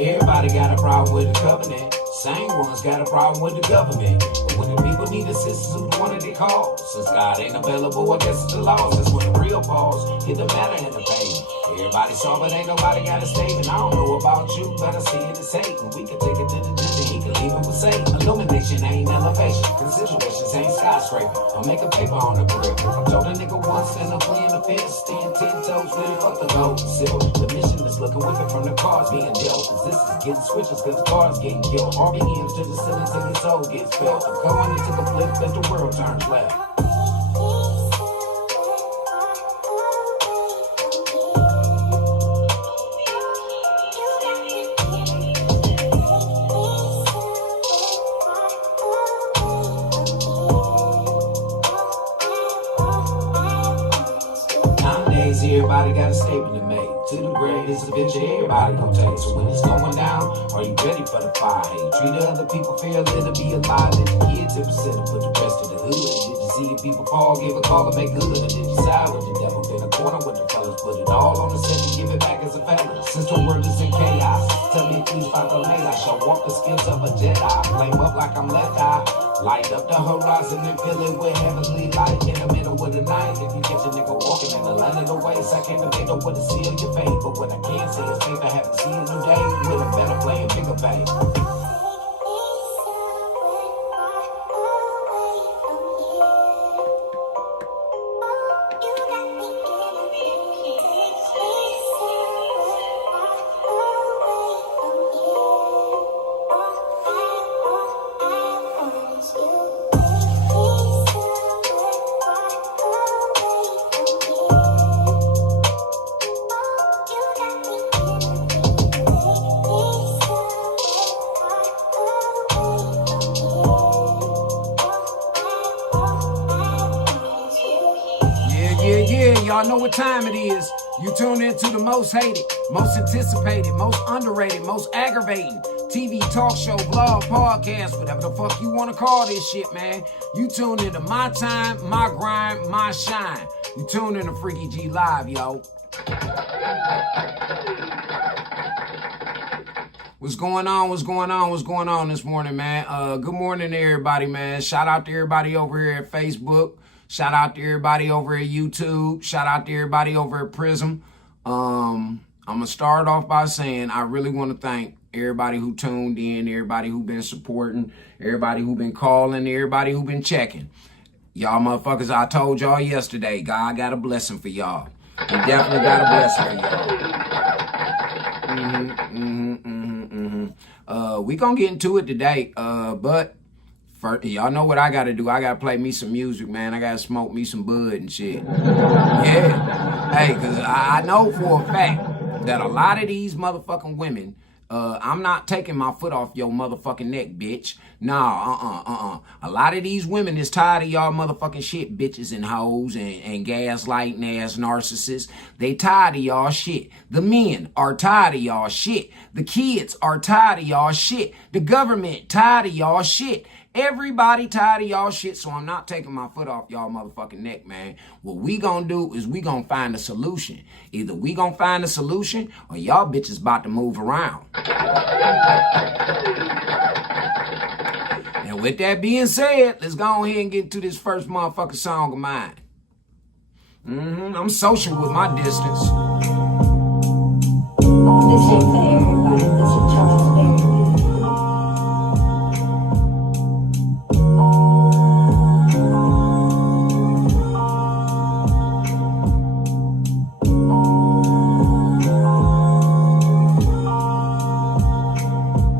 Everybody got a problem with the covenant. Same ones got a problem with the government. But when the people need assistance, who the one that they call? Since God ain't available, I guess it's the laws. That's when the real balls hit the matter in the pavement. Everybody saw, but ain't nobody got a statement. I don't know about you, but I see it as Satan. We can take it to the judge and he can leave it with Satan. Illumination ain't elevation, cause situations ain't skyscraper. Don't make a paper on the grip. I told a nigga once and I'm playing the fence, stand 10 toes with it, fuck the gold. Still, the mission is looking wicked from the cars being dealt. Cause this is getting switches, cause the cars getting killed. RBMs to the ceiling till your soul gets felt. I'm going into the flip as the world turns left. Everybody got a statement to make. To the grave is a picture everybody gon' take. So when it's going down, are you ready for the fire? Hey, treat other people fair, let it be alive. Let the kids 10% put the rest of the hood. Did you see people fall, give a call and make good? Or did you side with the devil, been a corner with the fellas? Put it all on the set and give it back as a felon. Since the world is in chaos, tell me please about the late. I shall walk the skills of a Jedi. Flame up like I'm left eye. Light up the horizon and fill it with heavenly light in the middle of the night. If you catch a nigga walking in the land of the ways, I can't make no what to seal your fate. But what I can say is faith I haven't seen new day with a better play and bigger bang. Y'all know what time it is. You tune into the most hated, most anticipated, most underrated, most aggravating TV talk show, blog, podcast, whatever the fuck you want to call this shit, man. You tune into my time, my grind, my shine. You tune into Freaky G Live, yo. What's going on? What's going on? What's going on this morning, man? Good morning to everybody, man. Shout out to everybody over here at Facebook. Shout out to everybody over at YouTube. Shout out to everybody over at Prism. I'm going to start off by saying I really want to thank everybody who tuned in, everybody who been supporting, everybody who been calling, everybody who been checking. Y'all motherfuckers, I told y'all yesterday, God got a blessing for y'all. He definitely got a blessing for y'all. We gonna get into it today, but first, y'all know what I gotta do. I gotta play me some music, man. I gotta smoke me some bud and shit. Yeah. Hey, cause I know for a fact that a lot of these motherfucking women, I'm not taking my foot off your motherfucking neck, bitch. Nah, A lot of these women is tired of y'all motherfucking shit, bitches and hoes and gaslighting ass narcissists. They tired of y'all shit. The men are tired of y'all shit. The kids are tired of y'all shit. The government tired of y'all shit. Everybody tired of y'all shit, so I'm not taking my foot off y'all motherfucking neck, man. What we gonna do is we gonna find a solution. Either we gonna find a solution or y'all bitches about to move around. And with that being said, let's go ahead and get into this first motherfucking song of mine. I'm social with my distance. This is for everybody. This is Charles Berry.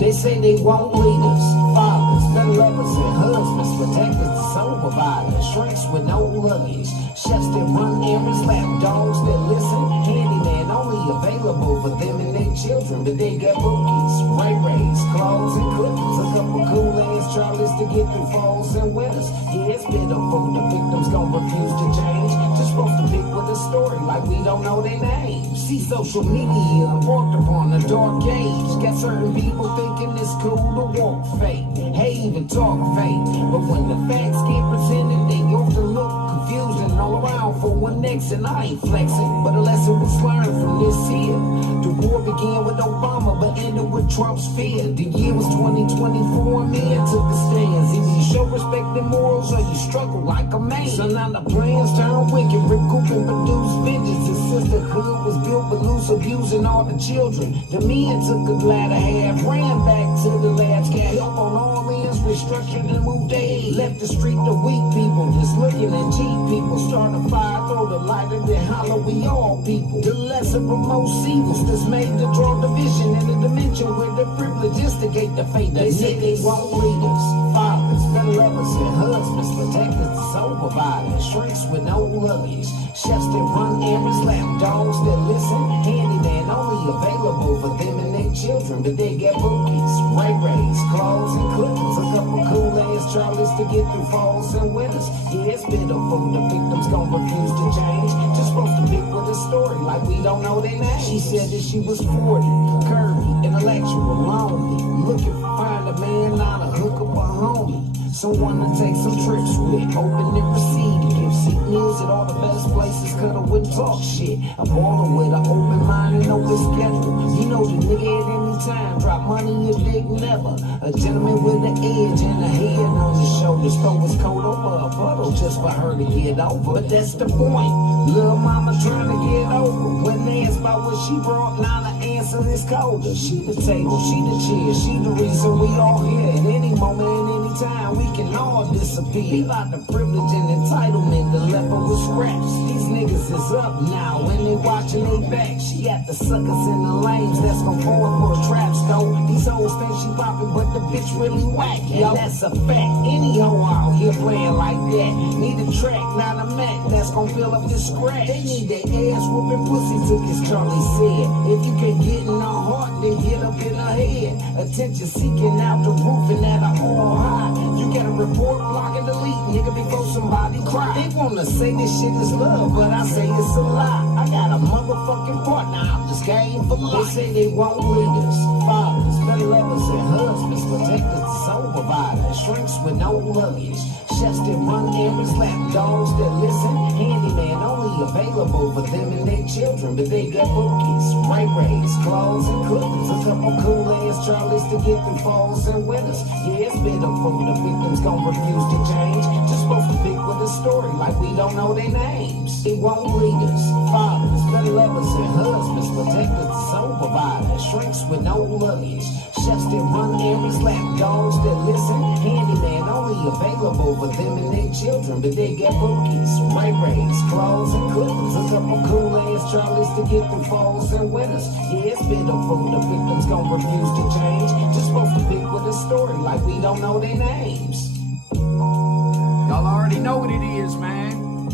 They say they want leaders, fathers, better lovers and husbands, protectors, the soul providers, shrinks with no luggage, chefs that run errands, lap dogs that listen, handyman only available for them and their children, but they got bookies, Ray-Rays, clothes and cookies, a couple cool ass Charlies to get through falls and winters. Yeah, it's pitiful, the victims gon' refuse to change, just supposed to pick with a story like we don't know their names. See social media embarked upon a dark age, got certain people thinking it's cool to walk fake, hey, even talk fake, but when the facts get presented, they often look confused and all around for one next, and I ain't flexing, but a lesson was learned from this year. The war began with Obama, but ended with Trump's fear. The year was 2024, men took the stands. Either you show respect and morals, or you struggle like a man. So now the plans turn wicked, recoup and produce vengeance. The sisterhood was built with loose, abusing all the children. The men took a glad half, ran back to the labs, got help on all ends, restructured and moved ahead. Left the street to weak people, just looking at cheap people. Start a fire, throw the lighter, then holler, we all people. The lesser of most evils, that's made to draw division in a dimension where the privilege instigate the fate. They say they want leaders, fathers, better lovers and husbands, protectors, the soul providers, shrinks with no luggage, chefs that run errands, lap dogs that listen, handyman only available for them and their children, but they got bookies, Ray-Rays, clothes and cookies, a couple cool ass Charlies to get through falls and winters. Yeah, it's pitiful, the victims gon' refuse to change, just supposed to pick with a story like we don't know their name. She said that she was 40, curvy, intellectual, lonely, looking to find a man, not a hook up a homie, someone to take some trips with, open and receive, give seat meals at all the best places, cuddle with talk shit, a baller with an open mind and open schedule. You know the nigga at any time, drop money a big never, a gentleman with an edge and a head on his shoulders, throw his coat over a puddle just for her to get over. But that's the point, little mama trying to get over. When they ask about what she brought, now the answer is colder. She the table, she the chair, she the reason we all here. At any moment, at any time, we can all disappear. Leave out the privilege and entitlement, the level with scraps. These niggas is up now, and they watching they back. She got the suckers in the lanes that's gon' fall for a trap scope. These hoes think she poppin', but the bitch really whack. Yeah, that's a fact. Any hoe out here playing like that need a track, not a mat that's gon' fill up this scratch. They need their ass whooping pussy, took as Charlie said. If you can get in her heart, then get up in her head. Attention seeking out the roof and at a all high. You get a report, block and delete, nigga, before somebody cry. They wanna say this shit is love, but I say it's a lie. I got a motherfucking partner, I'm just game for life. They say they want leaders, fathers, better lovers and husbands, protectors, the soul providers, shrinks with no luggage, chefs that run errands, lap dogs that listen, handyman only available for them and their children, but they got bookies, Ray-Rays, clothes and cookies, a couple cool ass Charlies to get through falls and winters. Yeah, it's pitiful, the victims gon' refuse to change, just supposed to pick with a story like we don't know their names. They won't leaders, fathers, gun lovers, and husbands, protectors, soul providers, shrinks with no luggage, chefs that run errands, lap dogs that listen, handyman only available for them and their children, but they get bookies, Ray-Rays, clothes, and cookies, a couple cool-ass Charlies to get through falls and winters. Yeah, it's pitiful, the victims gon' refuse to change, just supposed to pick with a story like we don't know their names. Y'all already know what it is, man.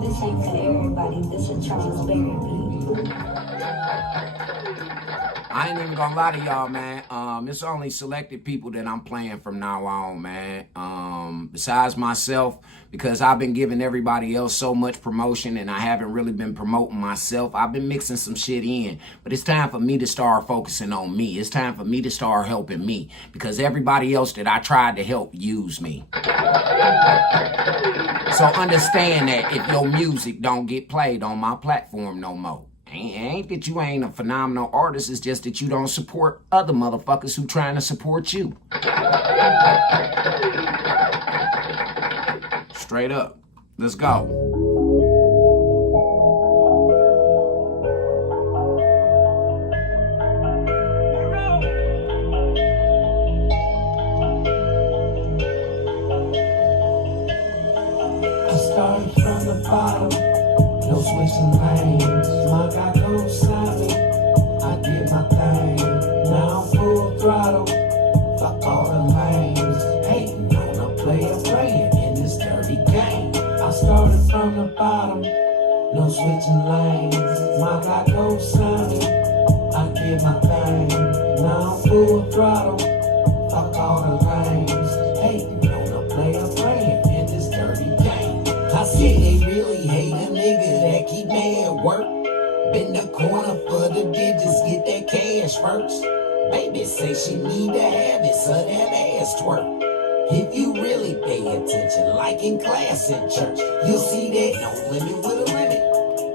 This ain't for everybody. This is Charles Berry beat. I ain't even gonna lie to y'all, man. It's only selected people that I'm playing from now on, man. Besides myself, because I've been giving everybody else so much promotion and I haven't really been promoting myself. I've been mixing some shit in, but it's time for me to start focusing on me. It's time for me to start helping me, because everybody else that I tried to help used me. So understand that if your music don't get played on my platform no more. Ain't that you ain't a phenomenal artist, it's just that you don't support other motherfuckers who trying to support you. Straight up. Let's go. I started from the bottom, no switching lanes. My guy goes silent, I did my thing. Now I'm full throttle, fuck all the lanes. Hating on a player playing in this dirty game. I started from the bottom, no switching lanes. My guy goes silent, I did my thing. Now I'm full throttle, fuck all the lanes. Hating on a player playing in this dirty game. I see they really hate a nigga that keep me at work. Been the corner for the digits, get that cash first. Baby say she need to have it, so that ass twerk. If you really pay attention, like in class in church, you'll see that no limit with a limit.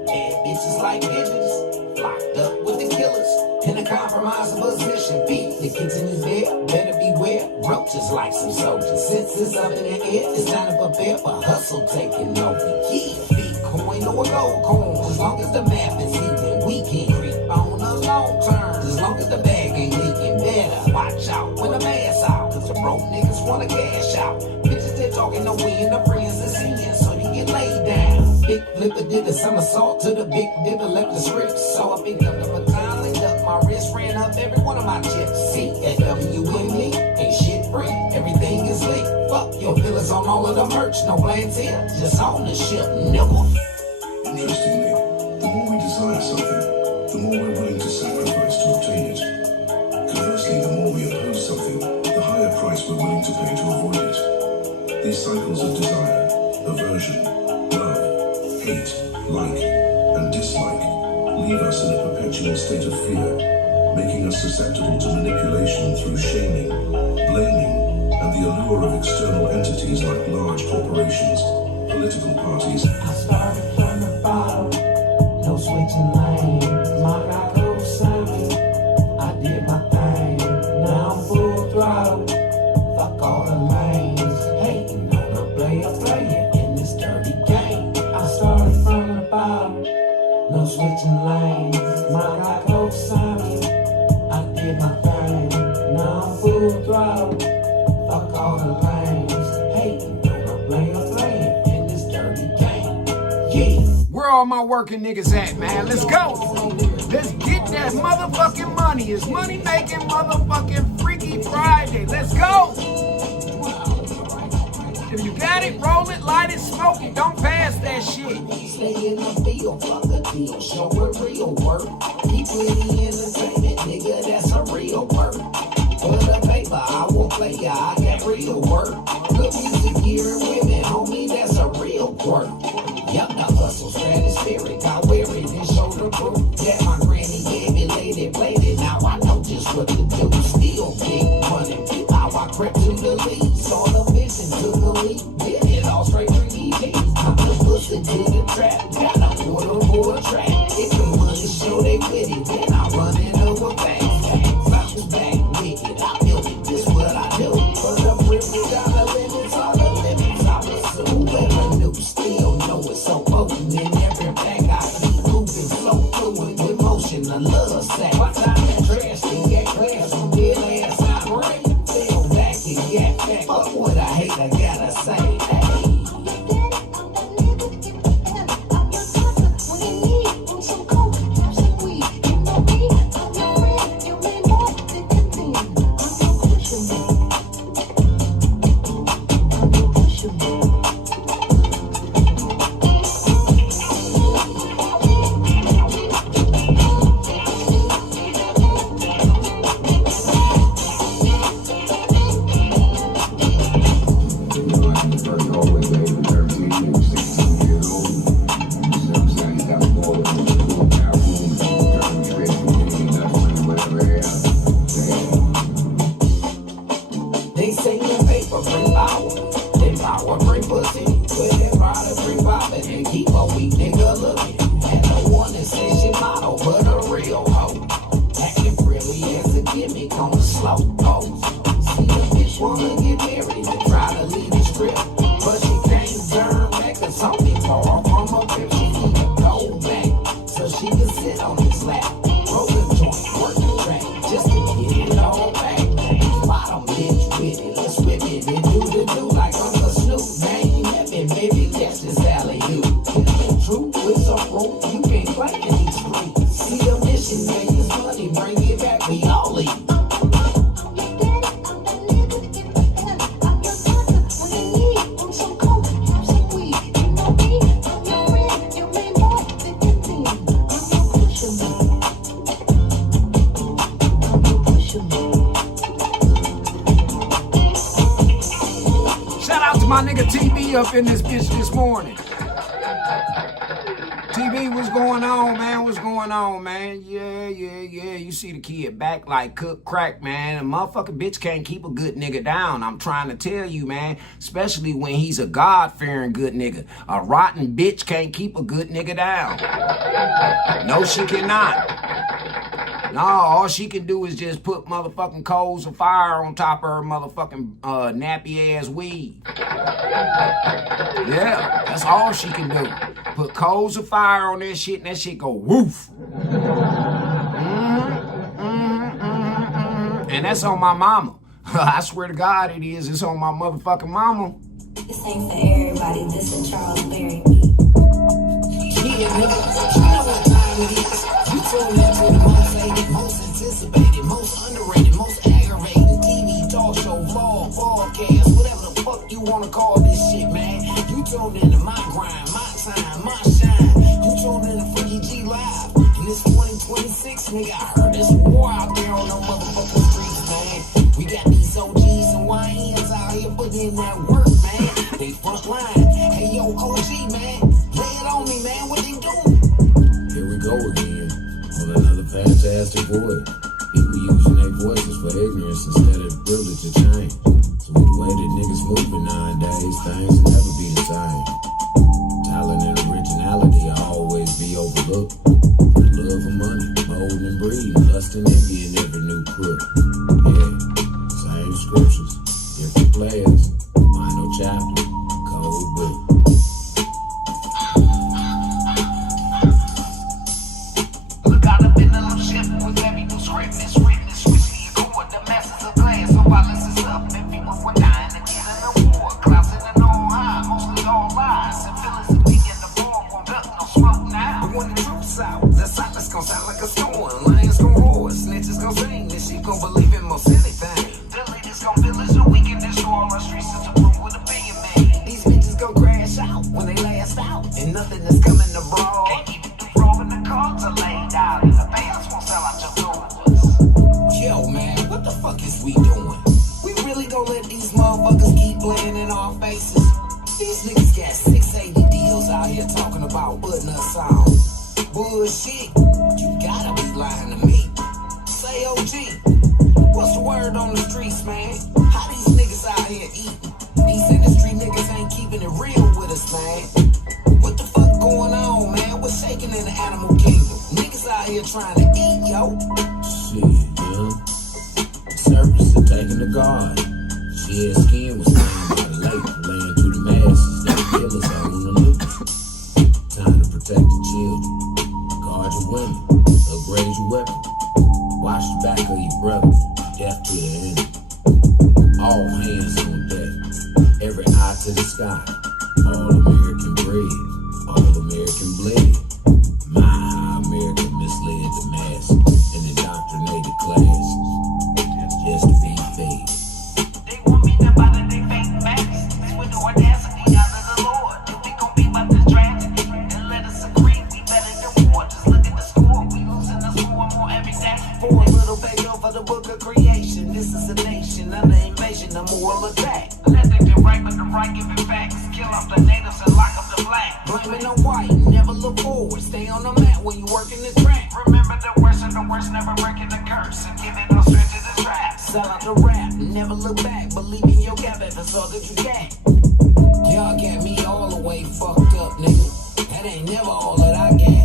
Bad bitches like digits, locked up with the killers. In a compromising position, beat the kitchen is there, better beware. Roaches like some soldiers, senses up in the air. It's time to prepare for hustle taking over. Yeah, Bitcoin or gold coin, as long as the math is even, we can creep on a long term. As long as the bag ain't leaking, better watch out when the mass out. Cause the broke niggas wanna cash out. Bitches that talking no win, the friends are seeing, so they get laid down. Big flipper did a somersault to the big dipper, left the script. So I picked up the baton, laid up my wrist, ran up every one of my chips. See, that WME ain't shit free, everything is lit. Fuck your feelings on all of the merch, no plans here, just ownership, nigga. Interestingly, the more we desire something, the more we're willing to sacrifice to obtain it. Conversely, the more we oppose something, the higher price we're willing to pay to avoid it. These cycles of desire, aversion, love, hate, like, and dislike leave us in a perpetual state of fear, making us susceptible to manipulation through shaming, blaming, and the allure of external entities like large corporations, political parties. I started from the bottom, no switching lanes. My guy goes silent, I did my thing. Now I'm full throttle, fuck all the lanes. Hating on a player playing in this dirty game. I started from the bottom, no switching lanes. My guy goes silent, I did my thing. Now I'm full throttle, fuck all the lanes. Hating on a player playing in this dirty game. Yeah. Where all my working niggas at, man? Let's go. Let's get that motherfucking money. It's money making motherfucking Freaky Friday. Let's go. If you got it, roll it, light it, smoke it. Don't pass that shit. Stay in the field, fuck a deal, show it real work. Keep plenty entertainment, nigga, that's a real work. For the paper, I will play ya, I got real work. Good music here and women, homie, that's a real work. Yup, the hustle stratospheric, I wear it and show the proof. That my granny gave me, laid it, played it, now I know just what to do. Still big money, how I crept to the lead, saw the vision to the lead, did it all straight 3D. I'm the pussy to the trap, got a quarter for a track. If the money show they with it, then I run it over fast. Bounce back wicked, I built it, this what I do. For the privilege, I live. slow pose. See the bitch wanna get married and try to leave the strip, but she can't turn back. Cause only far from her crib, she need to go back so she can sit on his lap, roll the joint, work the track, just to get it all back. Bottom bitch with it, let's whip it and do the do like Uncle Snoop. Man, let me baby catch this alley-oop. True with some room, you can't play in these streets. See the mission, make this money, bring it back, we all eat. My nigga TB up in this bitch this morning. TB, what's going on, man? What's going on, man? Yeah. You see the kid back like cook crack, man. A motherfucking bitch can't keep a good nigga down. I'm trying to tell you, man. Especially when he's a God-fearing good nigga. A rotten bitch can't keep a good nigga down. No, she cannot. No, all she can do is just put motherfucking coals of fire on top of her motherfucking nappy ass weed. Yeah, that's all she can do. Put coals of fire on that shit and that shit go woof. And that's on my mama. I swear to God it is. It's on my motherfucking mama. This ain't for everybody. This is Charles Berry. Yeah, nigga, you know what time it is. You tune into the most hated, most anticipated, most underrated, most aggravating TV, talk show, vlog, podcast, whatever the fuck you wanna call this shit, man. You tuned into my grind, my time, my shine. You tuned into Freaky G Live. And this 2026, nigga, I heard there's war out there on them motherfucking streets, man. We got these OGs and YNs out here putting in that work, man. They front line. Hey, yo, OG, man, lay it on me, man. What they doing? Here we go again on another fantastic void. People using their voices for ignorance instead of privilege to change. So with the way that niggas moving nowadays, things will never be the same. Talent and originality will always be overlooked. The love of money, holding and breeding, lust and envy in every new crook. Yeah, same scriptures, different players, final chapter, cold book. Look out up in the little ship with heavy new script. It's written, it's switching your cord. The masses of glass, so violence is up. And people were dying to get in the war. Clouds in the all high, mostly all lies. And feelings of weak in the form won't duck no smoke now. But when the truth's out, the silence gon' sound like a storm. Lions gon' roar, snitches gon' sing. This shit gon' believe in most anything. The leaders gon' pillage the weak and destroy all our streets to prove with a billion man. These bitches gon' crash out when they last out. And nothing is coming to brawl. Can't even do roll when the cards are laid out. And the payouts won't sell out your doors. Yo, man, what the fuck is we doing? We really gon' let these motherfuckers keep playing in our faces? These niggas got 680 deals out here talking about putting us on. Bullshit, you gotta be lying to me. Say OG, what's the word on the streets, man? How these niggas out here eating? These industry niggas ain't keeping it real with us, man. What the fuck going on, man? What's shaking in the animal kingdom? Niggas out here trying to eat, yo. Shit, yeah. Serpents are taking the guard. Shed skin was slain by the lake, laying through the masses. They kill us all on the loop. Time to protect the children. Guard your women. Upgrade your weapon. Watch the back of your brother. Death to the enemy. All hands on deck. Every eye to the sky. All American bread. All American bled. My how America misled the masses and indoctrinated classes. Just to be fake. They want me to buy the they fake backs. This with the audacity out of the Lord. If we gon' be about this tragedy, then let us agree we better than war. Just look at the score. We losing the score more every day. For a little bagel for the book of creation. This is a nation under invasion, a moral attack. Let them get right, but the right giving facts. Kill off the natives and lock up the black. Blaming the white, never look forward. Stay on the mat when you working the track. Remember the worst and the worst, never breaking the curse. And giving no strength to the trap. Sell out the rap, never look back. Believe in your cap if it's all that you got. Y'all got me all the way fucked up, nigga. That ain't never all that I got.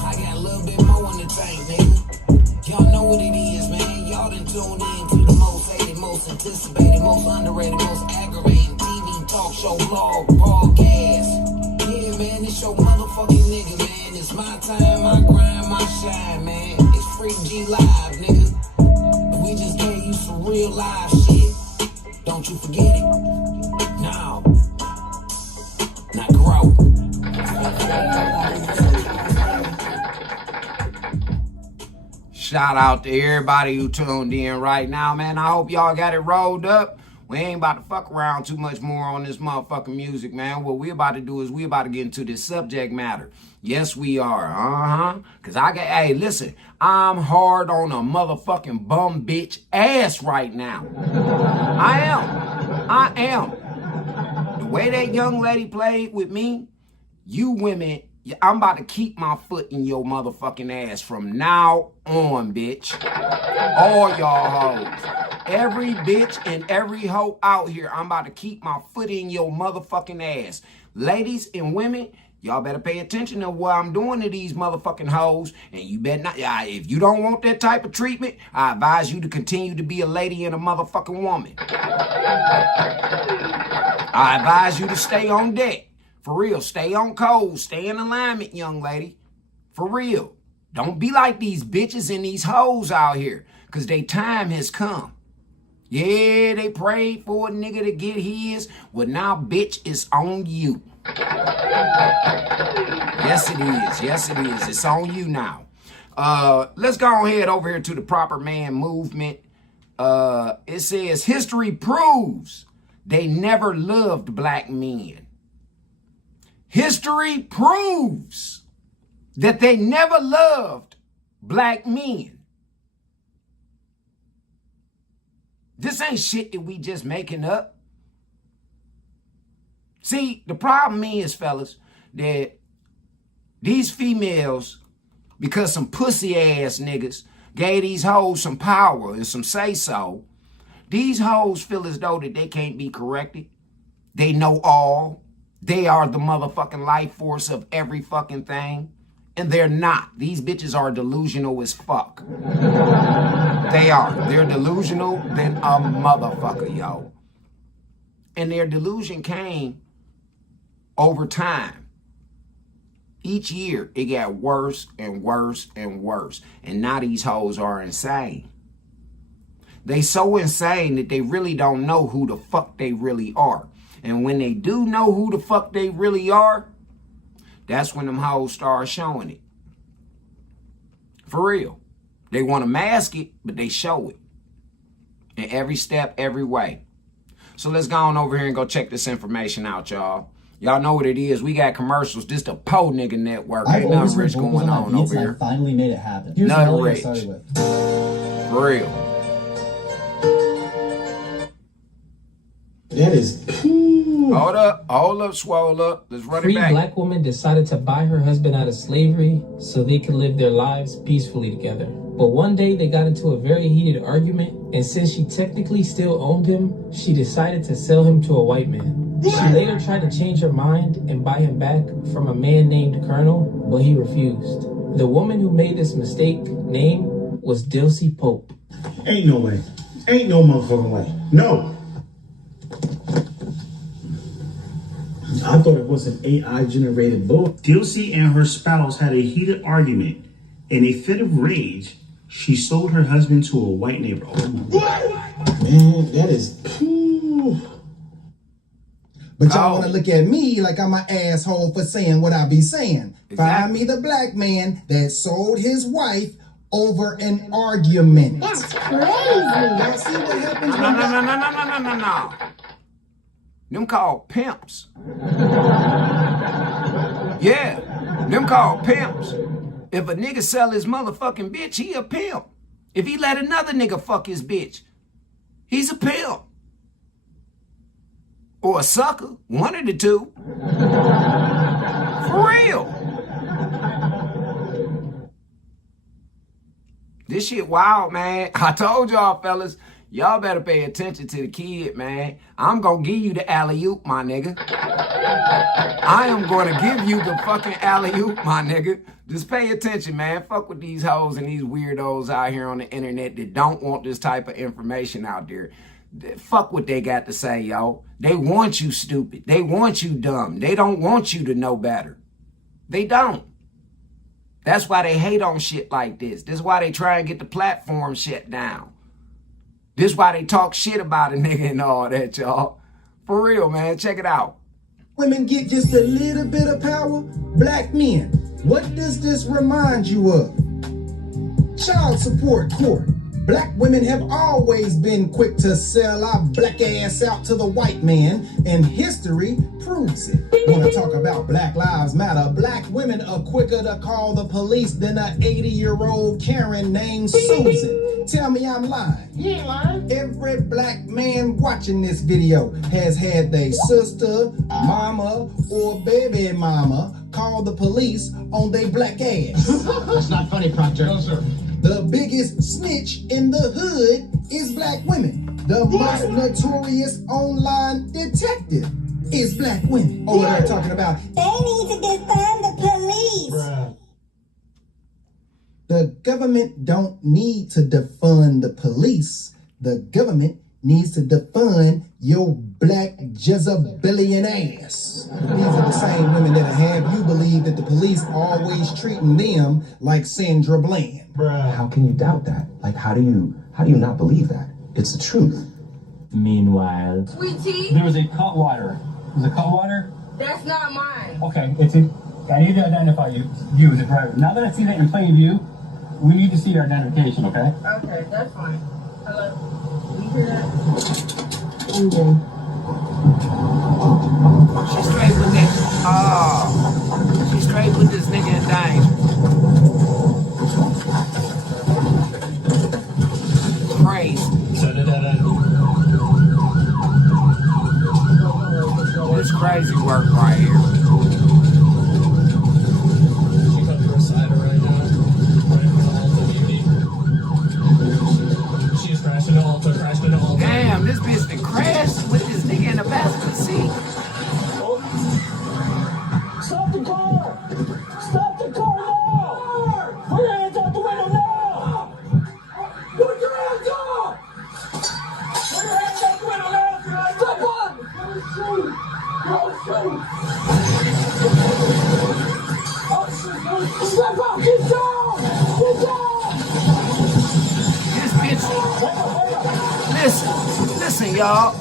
I got a little bit more in the tank, nigga. Y'all know what it is, man. Y'all done tuned in to the most anticipated, most underrated, most aggravating TV talk show, blog, podcast. Yeah, man, it's your motherfucking nigga, man. It's my time, my grind, my shine, man. It's Free G Live, nigga. We just gave you some real live shit. Don't you forget it. Now grow. Shout out to everybody who tuned in right now, man. I hope y'all got it rolled up. We ain't about to fuck around too much more on this motherfucking music, man. What we about to do is we about to get into this subject matter. Yes, we are. Cause hey, listen, I'm hard on a motherfucking bum bitch ass right now. I am. The way that young lady played with me, you women, I'm about to keep my foot in your motherfucking ass from now on, bitch. All y'all hoes. Every bitch and every hoe out here, I'm about to keep my foot in your motherfucking ass. Ladies and women, y'all better pay attention to what I'm doing to these motherfucking hoes. And you better not, if you don't want that type of treatment, I advise you to continue to be a lady and a motherfucking woman. I advise you to stay on deck. For real, stay on code, stay in alignment, young lady. For real. Don't be like these bitches and these hoes out here, because their time has come. Yeah, they prayed for a nigga to get his. Well, now, bitch, it's on you. Yes, it is. Yes, it is. It's on you now. Let's go ahead over here to the Proper Man movement. It says, history proves they never loved black men. History proves that they never loved black men. This ain't shit that we just making up. See, the problem is, fellas, that these females, because some pussy ass niggas gave these hoes some power and some say-so, these hoes feel as though that they can't be corrected. They know all. They are the motherfucking life force of every fucking thing. And they're not. These bitches are delusional as fuck. They are. They're delusional than a motherfucker, yo. And their delusion came over time. Each year, it got worse and worse and worse. And now these hoes are insane. They so insane that they really don't know who the fuck they really are. And when they do know who the fuck they really are, that's when them hoes start showing it. For real. They want to mask it, but they show it. In every step, every way. So let's go on over here and go check this information out, y'all. Y'all know what it is. We got commercials. This the Po Nigga Network. Ain't nothing rich going on over here. I finally made it happen. Here's nothing what I rich. started with. For real. That is... Hold up, swole up. Let's run Free it back. black woman decided to buy her husband out of slavery so they could live their lives peacefully together. But one day they got into a very heated argument, and since she technically still owned him, she decided to sell him to a white man. She later tried to change her mind and buy him back from a man named Colonel, but he refused. The woman who made this mistake name was Dilcy Pope. Ain't no way. Ain't no motherfucking way. No. I thought it was an AI-generated bull. Dilcy and her spouse had a heated argument. In a fit of rage, she sold her husband to a white neighbor. Oh my God. Man, that is... But y'all want to look at me like I'm an asshole for saying what I be saying. Exactly. Find me the black man that sold his wife over an argument. That's crazy. Y'all see what happens when No. Them called pimps. Yeah, them called pimps. If a nigga sell his motherfucking bitch, he a pimp. If he let another nigga fuck his bitch, he's a pimp. Or a sucker, one of the two. For real. This shit wild, man. I told y'all, fellas, y'all better pay attention to the kid, man. I'm gonna give you the alley-oop, my nigga. I am gonna give you the fucking alley-oop, my nigga. Just pay attention, man. Fuck with these hoes and these weirdos out here on the internet that don't want this type of information out there. Fuck what they got to say, yo. They want you stupid. They want you dumb. They don't want you to know better. They don't. That's why they hate on shit like this. This is why they try and get the platform shut down. This is why they talk shit about a nigga and all that, y'all. For real, man. Check it out. Women get just a little bit of power. Black men, what does this remind you of? Child support court. Black women have always been quick to sell our black ass out to the white man, and history proves it. Wanna talk about Black Lives Matter? Black women are quicker to call the police than an 80-year-old Karen named Susan. Tell me I'm lying. You ain't lying. Every black man watching this video has had their sister, mama, or baby mama call the police on their black ass. That's not funny, Proctor. No, sir. The biggest snitch in the hood is black women. The most notorious online detective is black women. Over there talking about, They need to defund the police. Bruh. the government don't need to defund the police. The government needs to defund your black Jezebelian ass. These are the same women that have you believe that the police always treating them like Sandra Bland. Bruh. How can you doubt that? Like, how do you not believe that? It's the truth. Meanwhile, Sweet tea? there was a Cutwater. Was it Cutwater? That's not mine. Okay, I need to identify you as a driver. Now that I see that in plain view, we need to see your identification, okay? Okay, that's fine. Hello? You hear that? She's straight with that. Oh, she's straight with this nigga in danger. Crazy. This crazy work right here. She cut through a cider right now. Right in front of Alta Beauty. She's crashed into Alta, Damn, this bitch done crashed with this nigga in the passenger seat. Stop the car! Stop the car now! Put your hands out the window now! Put your hands up! Put your hands out the window now! Step on! Go shoot! Step up! Get down! Get down! This bitch. Listen, y'all.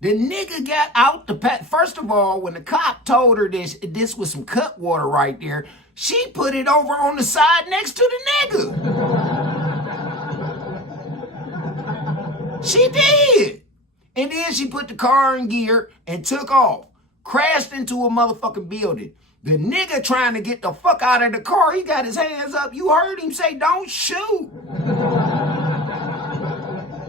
The nigga got out the pet. First of all, when the cop told her this was some Cutwater right there, she put it over on the side next to the nigga. She did. And then she put the car in gear and took off. Crashed into a motherfucking building. The nigga trying to get the fuck out of the car, he got his hands up. You heard him say, don't shoot.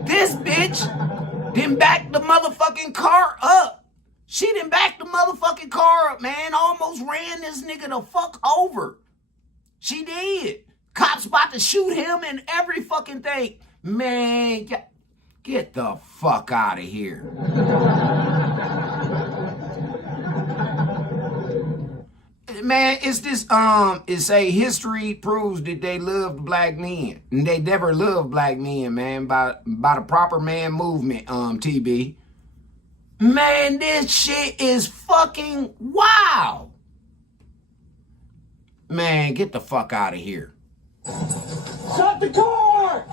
This bitch didn't back the motherfucking car up. She didn't back the motherfucking car up, man. Almost ran this nigga the fuck over. She did. Cops about to shoot him and every fucking thing. Man, get the fuck out of here. Man, it's this, it's a history proves that they loved black men. And they never loved black men, man, by the proper man movement, TB. Man, this shit is fucking wild. Man, get the fuck out of here. Stop the car!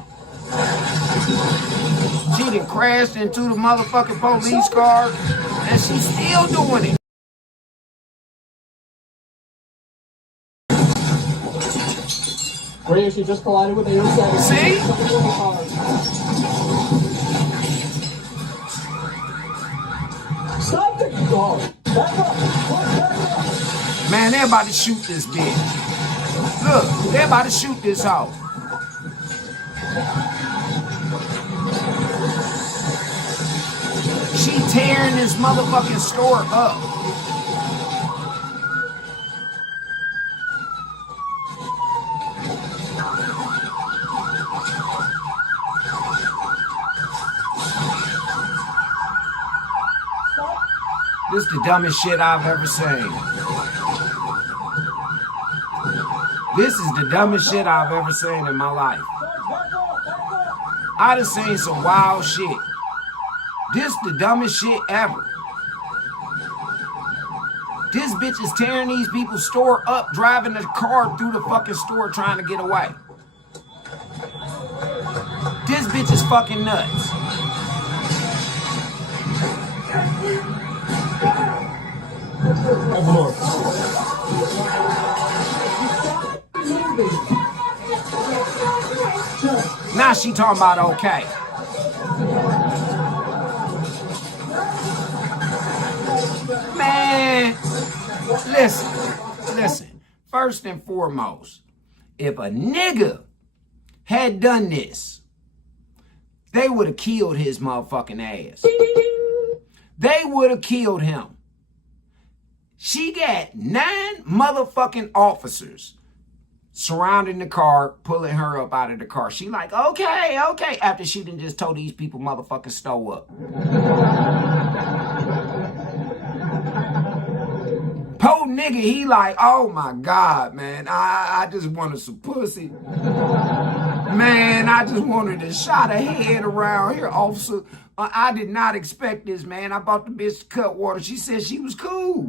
She done crashed into the motherfucking police car, and she's still doing it. Ray, she just collided with the inside. See? Stop the car! Back up! Man, they're about to shoot this bitch. Look, they're about to shoot this hoe. She tearing this motherfucking store up. This is the dumbest shit I've ever seen. This is the dumbest shit I've ever seen in my life. I done seen some wild shit. This the dumbest shit ever. This bitch is tearing these people's store up, driving the car through the fucking store trying to get away. This bitch is fucking nuts. Now she talking about okay. Man, listen. First and foremost, if a nigga had done this, they would have killed his motherfucking ass. They would have killed him. She got 9 motherfucking officers surrounding the car, pulling her up out of the car. She like, okay, after she done just told these people motherfucking stow up. Po nigga, he like, oh my God, man, I just wanted some pussy. Man, I just wanted to shot a head around here, officer. I did not expect this, man. I bought the bitch to cut water. She said she was cool.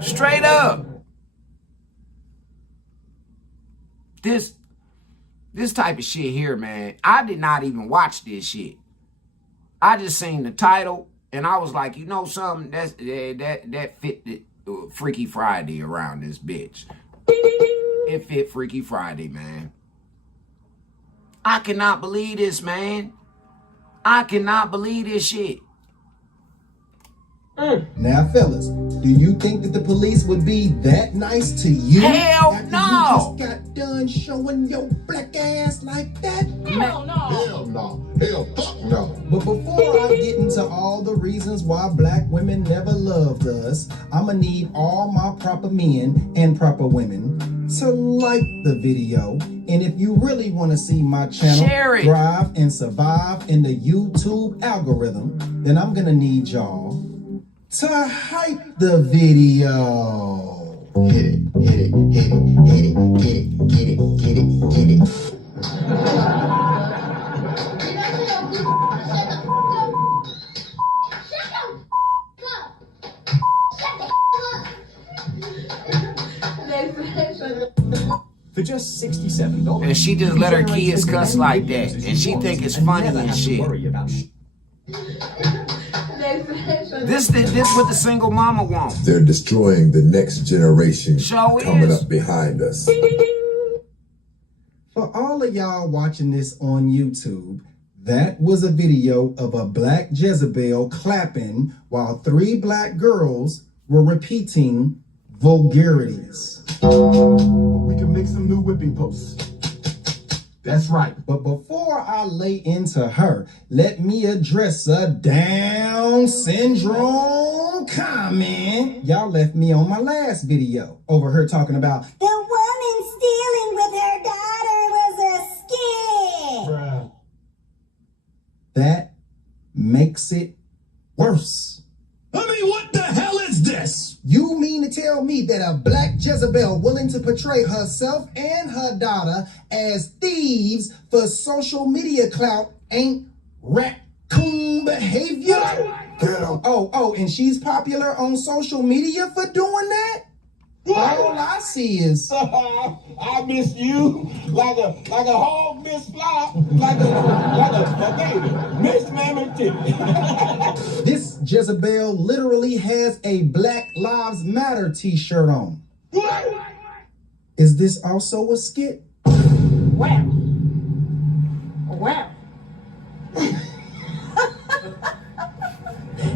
Straight up. This type of shit here, man, I did not even watch this shit. I just seen the title, and I was like, you know something? That fit the Freaky Friday around this bitch. It fit Freaky Friday, man. I cannot believe this, man. I cannot believe this shit. Now, fellas, do you think that the police would be that nice to you? Hell after no. You just got done showing your black ass like that? Hell no. Hell no. Hell fuck no. But before I get into all the reasons why black women never loved us, I'ma need all my proper men and proper women to like the video. And if you really want to see my channel thrive and survive in the YouTube algorithm, then I'm gonna need y'all to hype the video. Hit it, hit it, hit it, hit it, get it, get it, get it, get it. For just $67. And she just let her kids cuss like that. And she think it's funny and shit. This what the single mama wants. They're destroying the next generation coming up behind us. For all of y'all watching this on YouTube, that was a video of a black Jezebel clapping while 3 black girls were repeating vulgarities. We can make some new whipping posts. That's right. But before I lay into her, let me address a Down syndrome comment y'all left me on my last video over her talking about The woman stealing with her daughter was a skit. Bruh. that makes it worse. I mean, what the hell is this? You mean to tell me that a black Jezebel willing to portray herself and her daughter as thieves for social media clout ain't raccoon behavior? Oh, and she's popular on social media for doing that? All I see is I miss you like a hog miss fly, like a baby miss mammy titty. this Jezebel literally has a Black Lives Matter t-shirt on. Is this also a skit? Wow.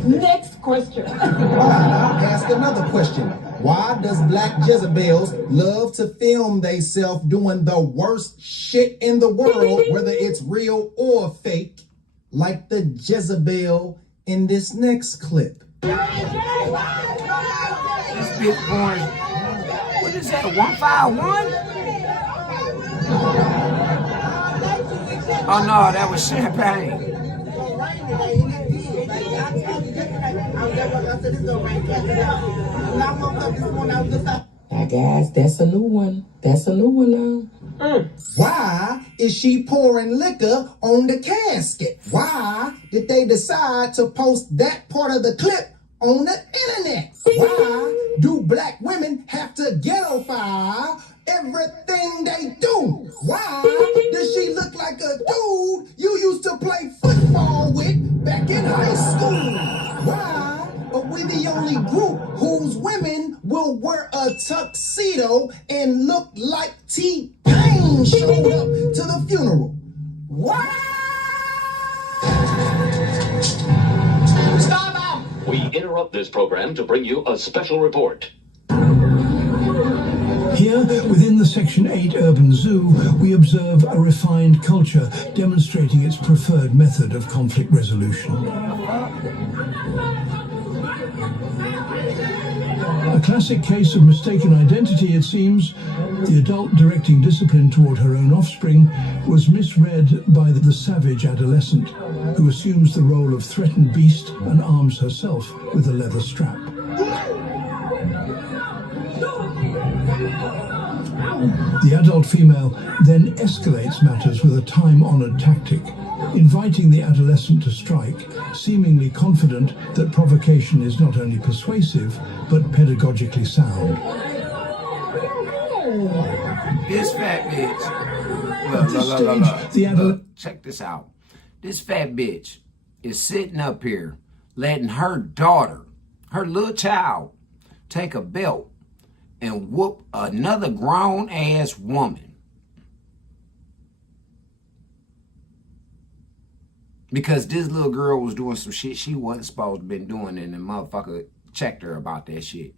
Next question. All right, I'll ask another question. Why does black Jezebels love to film theyself doing the worst shit in the world, whether it's real or fake, like the Jezebel in this next clip? This bitch born, what is that, 151? Oh no, that was champagne. Now guys, that's a new one. That's a new one now. Why is she pouring liquor on the casket? Why did they decide to post that part of the clip on the internet? Why do black women have to ghettoify everything they do? Why does she look like a dude you used to play football with back in high school? Why are we the only group whose women will wear a tuxedo and look like T-Pain showed up to the funeral? Why? Stop out! We interrupt this program to bring you a special report. Here, within the Section 8 Urban Zoo, we observe a refined culture demonstrating its preferred method of conflict resolution. A classic case of mistaken identity, it seems. The adult directing discipline toward her own offspring was misread by the savage adolescent, who assumes the role of threatened beast and arms herself with a leather strap. The adult female then escalates matters with a time-honored tactic, inviting the adolescent to strike, seemingly confident that provocation is not only persuasive, but pedagogically sound. This fat bitch, look, check this out. This fat bitch is sitting up here letting her daughter, her little child, take a belt and whoop another grown-ass woman. Because this little girl was doing some shit she wasn't supposed to be doing, and the motherfucker checked her about that shit.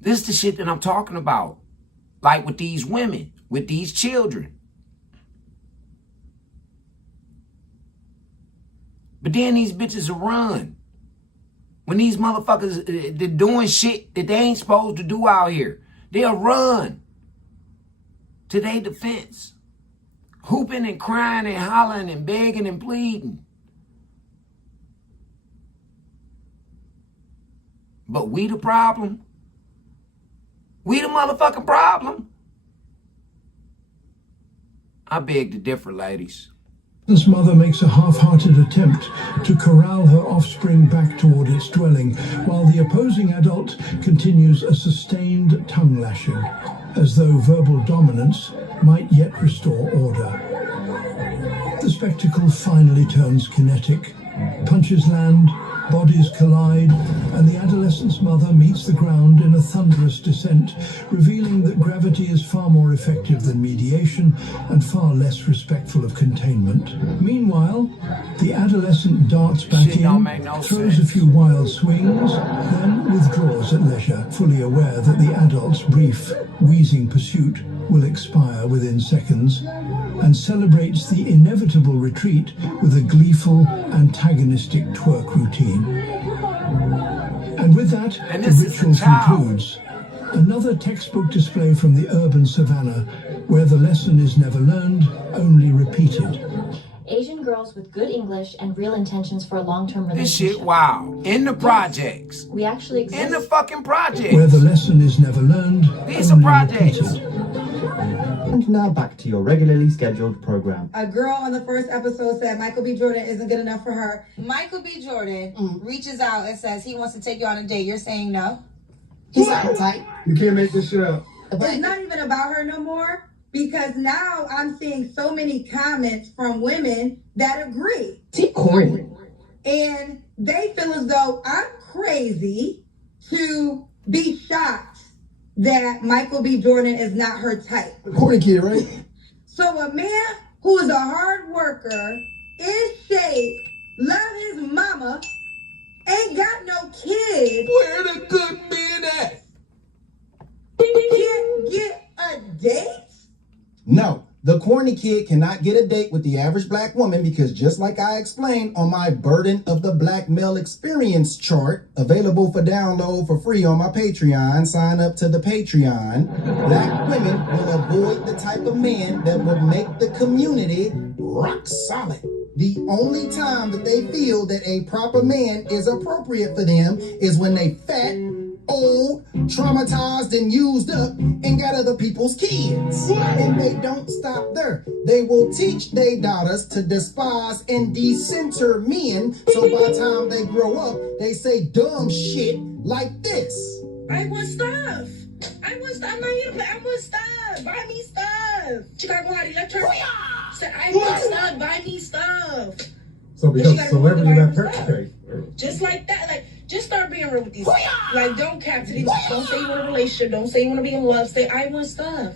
This is the shit that I'm talking about. Like with these women, with these children. But then these bitches will run. When these motherfuckers, they're doing shit that they ain't supposed to do out here, they'll run to their defense. Hooping and crying and hollering and begging and pleading. But we the problem? We the motherfucking problem? I beg to differ, ladies. This mother makes a half-hearted attempt to corral her offspring back toward its dwelling, while the opposing adult continues a sustained tongue lashing, as though verbal dominance might yet restore order. The spectacle finally turns kinetic. Punches land, bodies collide, and the adolescent's mother meets the ground in a thunderous descent, revealing that gravity is far more effective than mediation and far less respectful of containment. Meanwhile, the adolescent darts back in, throws a few wild swings, then withdraws at leisure, fully aware that the adult's brief, wheezing pursuit will expire within seconds, and celebrates the inevitable retreat with a gleeful, antagonistic twerk routine. And with that, the ritual concludes. Another textbook display from the urban savannah, where the lesson is never learned, only repeated. Asian girls with good English and real intentions for a long-term relationship. This shit, wow. In the projects. We actually exist. In the fucking projects. Where the lesson is never learned, these are projects. Repeated. And now back to your regularly scheduled program. A girl on the first episode said Michael B. Jordan isn't good enough for her. Michael B. Jordan reaches out and says he wants to take you on a date. You're saying no? He's not tight. You can't make this shit up. It's not even about her no more, because now I'm seeing so many comments from women that agree. T corny. And they feel as though I'm crazy to be shocked that Michael B. Jordan is not her type. Corny kid, right? So a man who is a hard worker, in shape, love his mama, ain't got no kids. Where the good men at? Can't get a date? No, the corny kid cannot get a date with the average black woman because, just like I explained on my Burden of the Black Male Experience chart, available for download for free on my Patreon, sign up to the Patreon, black women will avoid the type of man that would make the community rock solid. The only time that they feel that a proper man is appropriate for them is when they fat, old, traumatized and used up, and got other people's kids. And they don't stop there. They will teach their daughters to despise and decenter men, so by the time they grow up, they say dumb shit like this. I want stuff. I want stuff. I'm not here to play. I want stuff. Buy me stuff. Chicago Hottie left her. Said, I want stuff. Buy me stuff. So because celebrity left her, okay. Just like that. Like, just start being real with these. Like, don't cap to these. Don't say you want a relationship. Don't say you want to be in love. Say, I want stuff.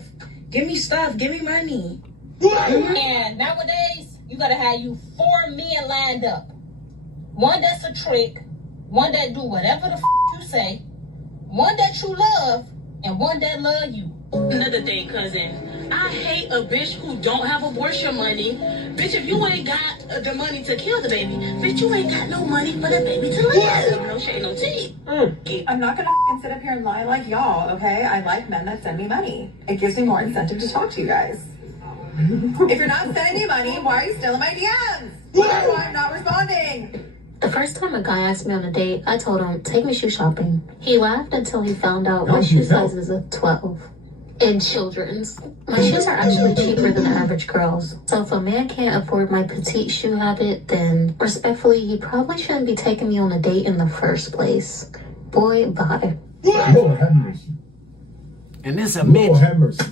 Give me stuff. Give me money. And nowadays, you gotta have you 4 men lined up. One that's a trick, one that do whatever the you say, one that you love, and one that love you. Another thing, cousin, I hate a bitch who don't have abortion money. Bitch, if you ain't got the money to kill the baby, bitch, you ain't got no money for the baby to live. No shade, no tea. I'm not gonna sit up here and lie like y'all, okay? I like men that send me money. It gives me more incentive to talk to you guys. If you're not sending me money, why are you still in my DMs? Why I'm not responding? The first time a guy asked me on a date, I told him, take me shoe shopping. He laughed until he found out my shoe size is a 12. In children's. My shoes are actually cheaper than the average girl's. So if a man can't afford my petite shoe habit, then respectfully, he probably shouldn't be taking me on a date in the first place. Boy, bye. Lord have mercy. And this a Lord have mercy.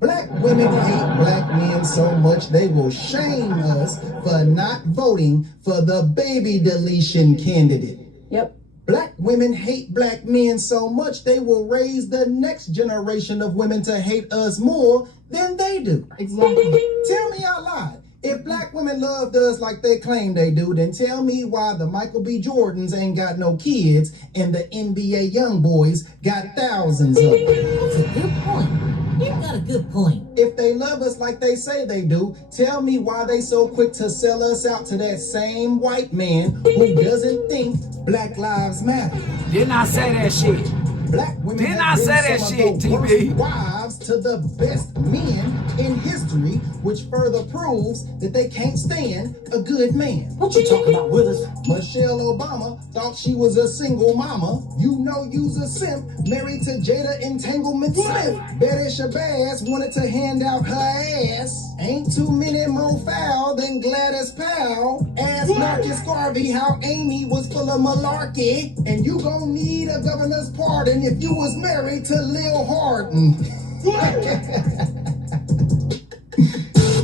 Black women hate black men so much they will shame us for not voting for the baby deletion candidate. Yep. Black women hate black men so much they will raise the next generation of women to hate us more than they do. Exactly. Tell me out loud. If black women loved us like they claim they do, then tell me why the Michael B. Jordans ain't got no kids and the NBA young boys got thousands of them. That's a good point. You got a good point. If they love us like they say they do, tell me why they so quick to sell us out to that same white man who doesn't think Black Lives Matter. Didn't I say that shit? Black women Didn't I say that shit, TV? Wives to the best men in history, which further proves that they can't stand a good man. What you talking about, Willis? Michelle Obama thought she was a single mama. You know you's a simp, married to Jada Entanglement Smith. Betty Shabazz wanted to hand out her ass. Ain't too many more foul than Gladys Powell. Ask Marcus Garvey how Amy was full of malarkey. And you gon' need a governor's pardon if you was married to Lil Hardin.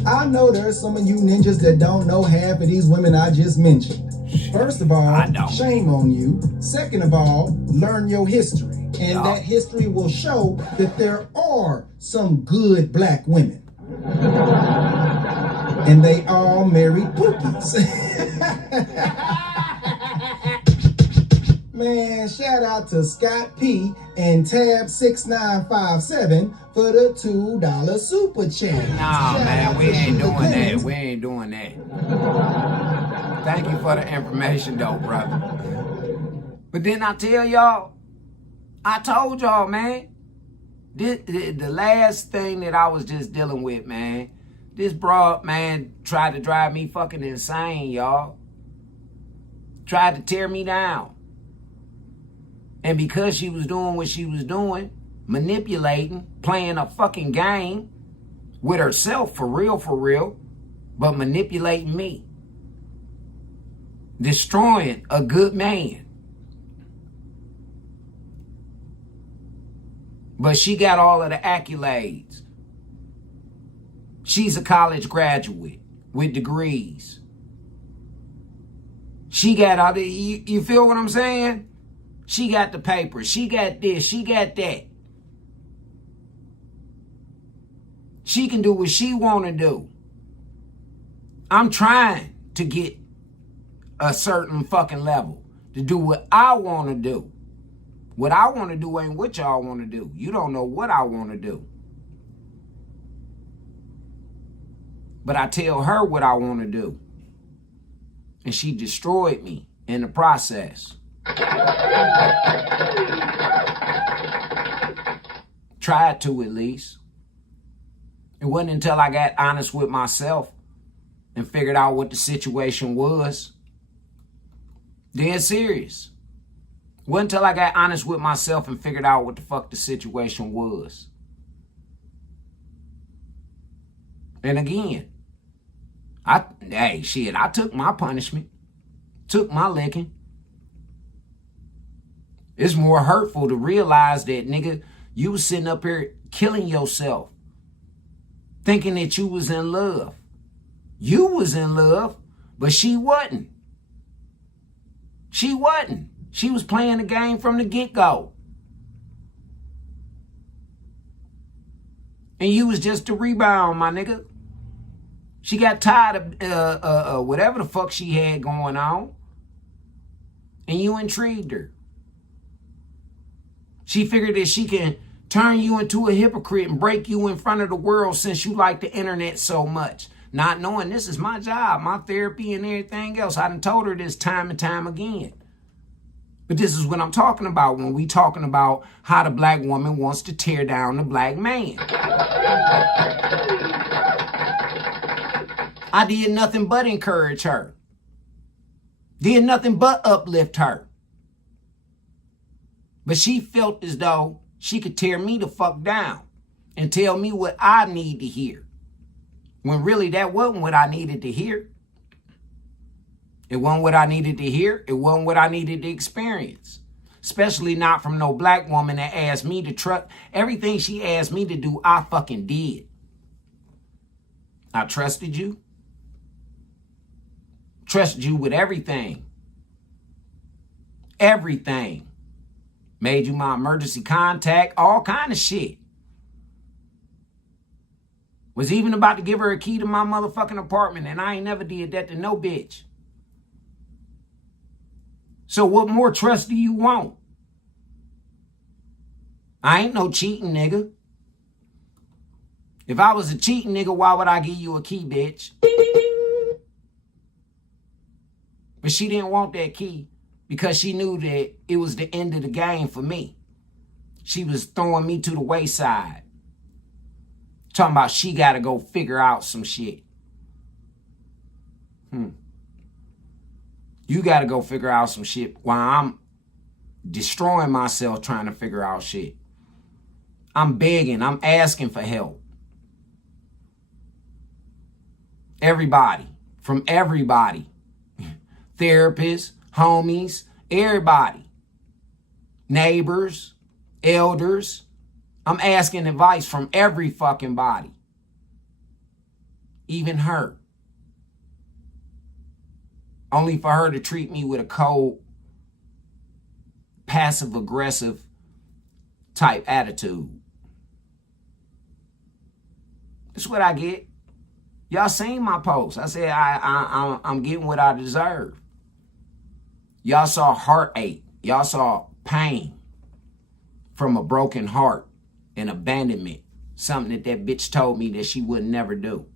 I know there's some of you ninjas that don't know half of these women I just mentioned. First of all, shame on you. Second of all, learn your history. And that history will show that there are some good black women. And they all married Pookies. Man, shout out to Scott P and Tab6957 for the $2 super chat. Nah, man, we ain't doing that. We ain't doing that. Thank you for the information, though, brother. But then I tell y'all, I told y'all, man, the last thing that I was just dealing with, man, this broad, man, tried to drive me fucking insane, y'all. Tried to tear me down. And because she was doing what she was doing, manipulating, playing a fucking game with herself for real, but manipulating me. Destroying a good man. But she got all of the accolades. She's a college graduate with degrees. She got all the, you feel what I'm saying? She got the papers. She got this. She got that. She can do what she want to do. I'm trying to get a certain fucking level to do what I want to do. What I want to do ain't what y'all want to do. You don't know what I want to do. But I tell her what I want to do. And she destroyed me in the process. Tried to, at least. It wasn't until I got honest with myself and figured out what the situation was. Dead serious. Wasn't until I got honest with myself and figured out what the fuck the situation was. And again, I took my punishment. Took my licking. It's more hurtful to realize that, nigga, you was sitting up here killing yourself. Thinking that you was in love. You was in love, but she wasn't. She wasn't. She was playing the game from the get-go. And you was just a rebound, my nigga. She got tired of whatever the fuck she had going on. And you intrigued her. She figured that she can turn you into a hypocrite and break you in front of the world since you like the internet so much. Not knowing this is my job, my therapy and everything else. I done told her this time and time again. But this is what I'm talking about when we talking about how the black woman wants to tear down the black man. I did nothing but encourage her. Did nothing but uplift her. But she felt as though she could tear me the fuck down and tell me what I need to hear. When really that wasn't what I needed to hear. It wasn't what I needed to hear. It wasn't what I needed to experience. Especially not from no black woman that asked me to trust. Everything she asked me to do, I fucking did. I trusted you. Trusted you with everything. Everything. Made you my emergency contact. All kind of shit. Was even about to give her a key to my motherfucking apartment. And I ain't never did that to no bitch. So what more trust do you want? I ain't no cheating nigga. If I was a cheating nigga, why would I give you a key, bitch? But she didn't want that key because she knew that it was the end of the game for me. She was throwing me to the wayside. Talking about she got to go figure out some shit. You got to go figure out some shit while I'm destroying myself trying to figure out shit. I'm begging. I'm asking for help. Everybody. From everybody. Therapists, homies, everybody. Neighbors, elders. I'm asking advice from every fucking body. Even her. Only for her to treat me with a cold, passive-aggressive type attitude. That's what I get. Y'all seen my post. I said I'm getting what I deserve. Y'all saw heartache. Y'all saw pain from a broken heart and abandonment. Something that bitch told me that she would never do.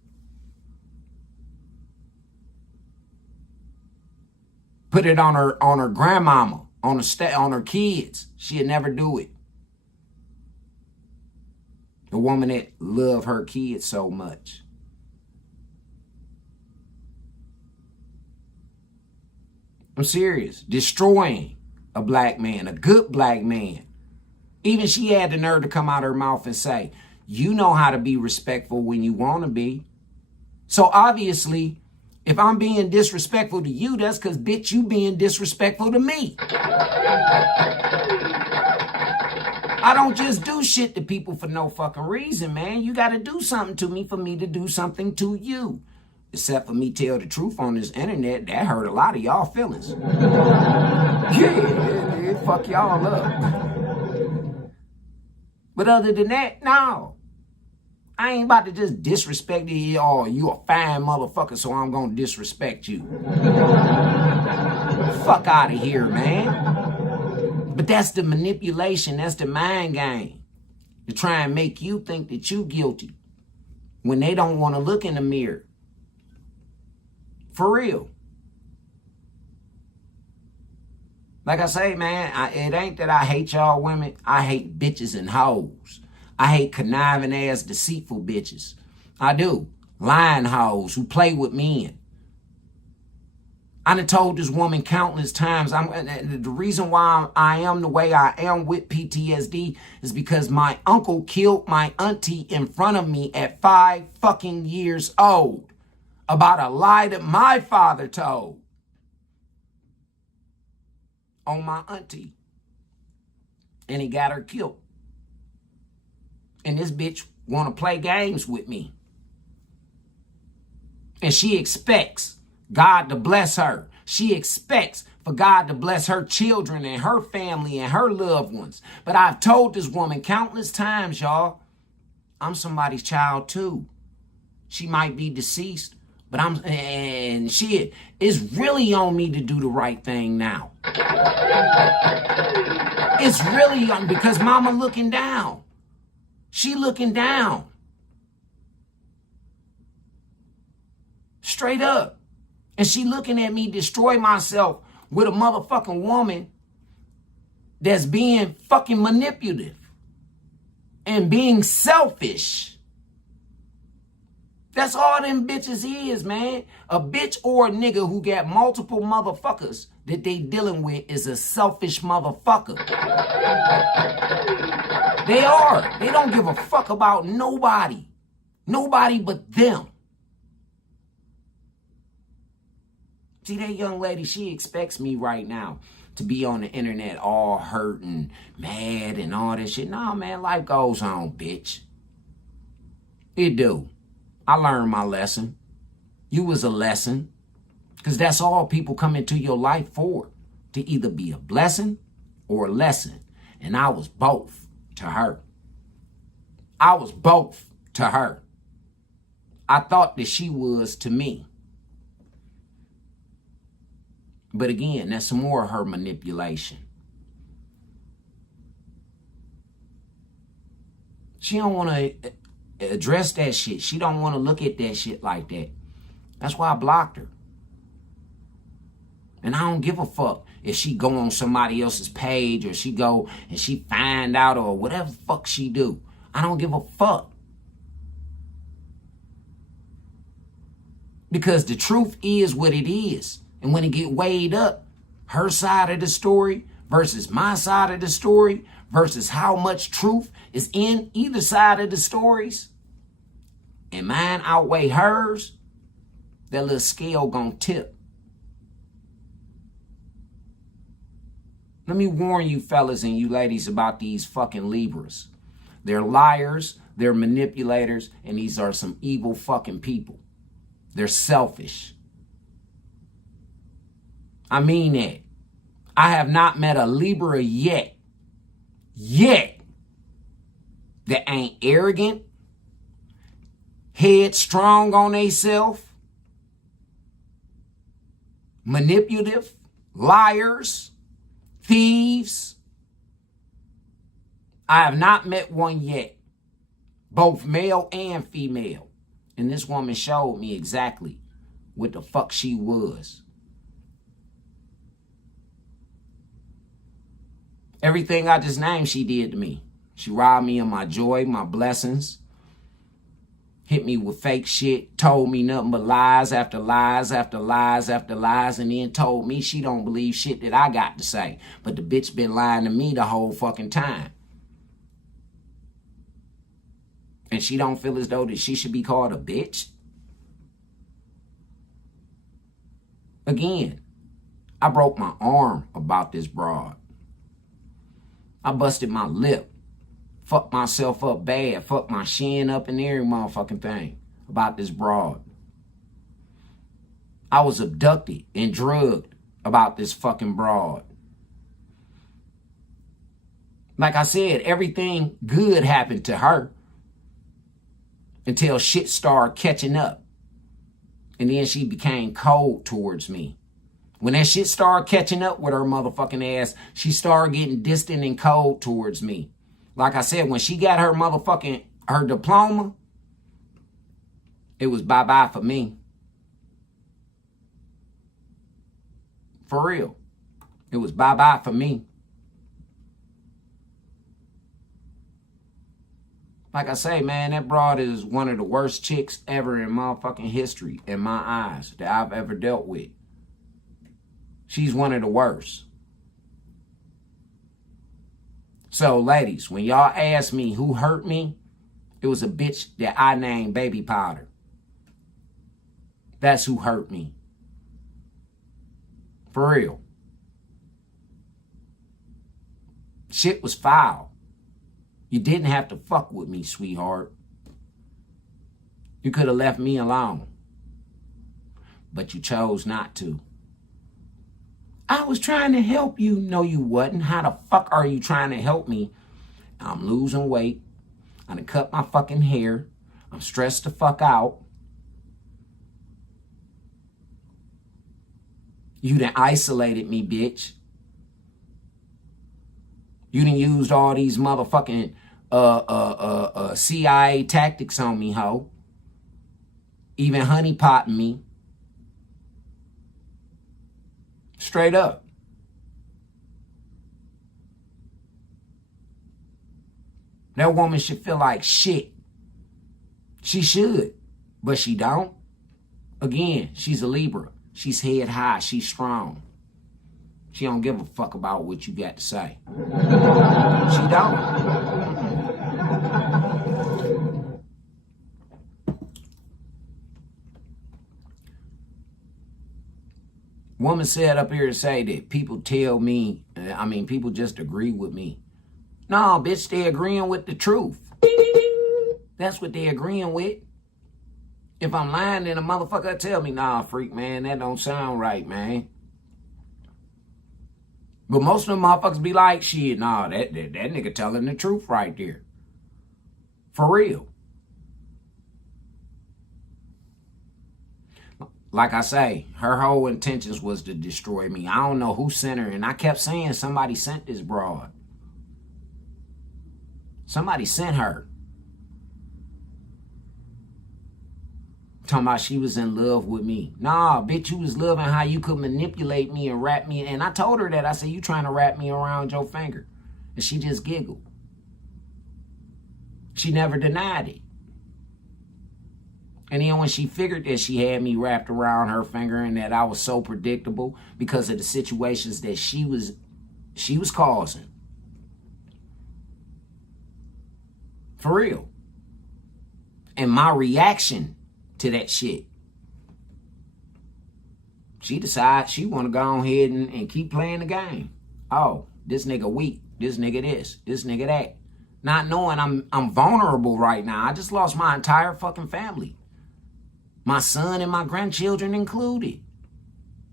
Put it on her grandmama, on her kids. She'd never do it. The woman that loved her kids so much. I'm serious. Destroying a black man, a good black man. Even she had the nerve to come out her mouth and say, you know how to be respectful when you want to be. So obviously, if I'm being disrespectful to you, that's because, bitch, you being disrespectful to me. I don't just do shit to people for no fucking reason, man. You got to do something to me for me to do something to you. Except for me tell the truth on this internet, that hurt a lot of y'all feelings. Yeah, it fuck y'all up. But other than that, no. I ain't about to just disrespect you. Oh, you a fine motherfucker, so I'm gonna disrespect you. Fuck out of here, man. But that's the manipulation. That's the mind game. To try and make you think that you guilty when they don't want to look in the mirror. For real. Like I say, man, it ain't that I hate y'all women. I hate bitches and hoes. I hate conniving ass, deceitful bitches. I do. Lying hoes who play with men. I done told this woman countless times. The reason why I am the way I am with PTSD is because my uncle killed my auntie in front of me at 5 fucking years old about a lie that my father told on my auntie. And he got her killed. And this bitch want to play games with me. And she expects God to bless her. She expects for God to bless her children and her family and her loved ones. But I've told this woman countless times, y'all, I'm somebody's child too. She might be deceased, but and shit, it's really on me to do the right thing now. It's really on, because mama looking down. She looking down. Straight up. And she looking at me destroy myself with a motherfucking woman that's being fucking manipulative and being selfish. That's all them bitches is, man. A bitch or a nigga who got multiple motherfuckers that they dealing with is a selfish motherfucker. They are. They don't give a fuck about nobody. Nobody but them. See, that young lady, she expects me right now to be on the internet all hurt and mad and all this shit. Nah, man, life goes on, bitch. It do. I learned my lesson. You was a lesson. Because that's all people come into your life for. To either be a blessing or a lesson. And I was both to her. I was both to her. I thought that she was to me. But again, that's some more of her manipulation. She don't want to address that shit. She don't want to look at that shit like that. That's why I blocked her. And I don't give a fuck if she go on somebody else's page or she go and she find out or whatever the fuck she do. I don't give a fuck. Because the truth is what it is. And when it get weighed up, her side of the story versus my side of the story versus how much truth is in either side of the stories, and mine outweigh hers, that little scale gonna tip. Let me warn you fellas and you ladies about these fucking Libras. They're liars, they're manipulators, and these are some evil fucking people. They're selfish. I mean that. I have not met a Libra yet, that ain't arrogant, headstrong on theyself, manipulative, liars, thieves. I have not met one yet, both male and female. And this woman showed me exactly what the fuck she was. Everything I just named, she did to me. She robbed me of my joy, my blessings. Hit me with fake shit. Told me nothing but lies after lies after lies after lies. And then told me she don't believe shit that I got to say. But the bitch been lying to me the whole fucking time. And she don't feel as though that she should be called a bitch. Again, I broke my arm about this broad. I busted my lip. Fucked myself up bad. Fucked my shin up and every motherfucking thing about this broad. I was abducted and drugged about this fucking broad. Like I said, everything good happened to her until shit started catching up. And then she became cold towards me. When that shit started catching up with her motherfucking ass, she started getting distant and cold towards me. Like I said, when she got her diploma, it was bye-bye for me. For real. It was bye-bye for me. Like I say, man, that broad is one of the worst chicks ever in motherfucking history, in my eyes, that I've ever dealt with. She's one of the worst. So, ladies, when y'all ask me who hurt me, it was a bitch that I named Baby Powder. That's who hurt me. For real. Shit was foul. You didn't have to fuck with me, sweetheart. You could have left me alone. But you chose not to. I was trying to help you. No, you wasn't. How the fuck are you trying to help me? I'm losing weight. I done cut my fucking hair. I'm stressed the fuck out. You done isolated me, bitch. You done used all these motherfucking CIA tactics on me, ho. Even honeypotting me. Straight up. That woman should feel like shit. She should, but she don't. Again, she's a Libra. She's head high. She's strong. She don't give a fuck about what you got to say. She don't. Woman said up here to say that people tell me, people just agree with me. No, bitch, they agreeing with the truth. That's what they agreeing with. If I'm lying, then a motherfucker tell me, nah, freak, man, that don't sound right, man. But most of them motherfuckers be like, shit, nah, that nigga telling the truth right there. For real. Like I say, her whole intentions was to destroy me. I don't know who sent her, and I kept saying somebody sent this broad. Somebody sent her. Talking about she was in love with me. Nah, bitch, you was loving how you could manipulate me and wrap me. And I told her that. I said, you trying to wrap me around your finger. And she just giggled. She never denied it. And then when she figured that she had me wrapped around her finger and that I was so predictable because of the situations that she was causing. For real. And my reaction to that shit. She decides she want to go ahead and keep playing the game. Oh, this nigga weak. This nigga this nigga that. Not knowing I'm vulnerable right now. I just lost my entire fucking family. My son and my grandchildren included.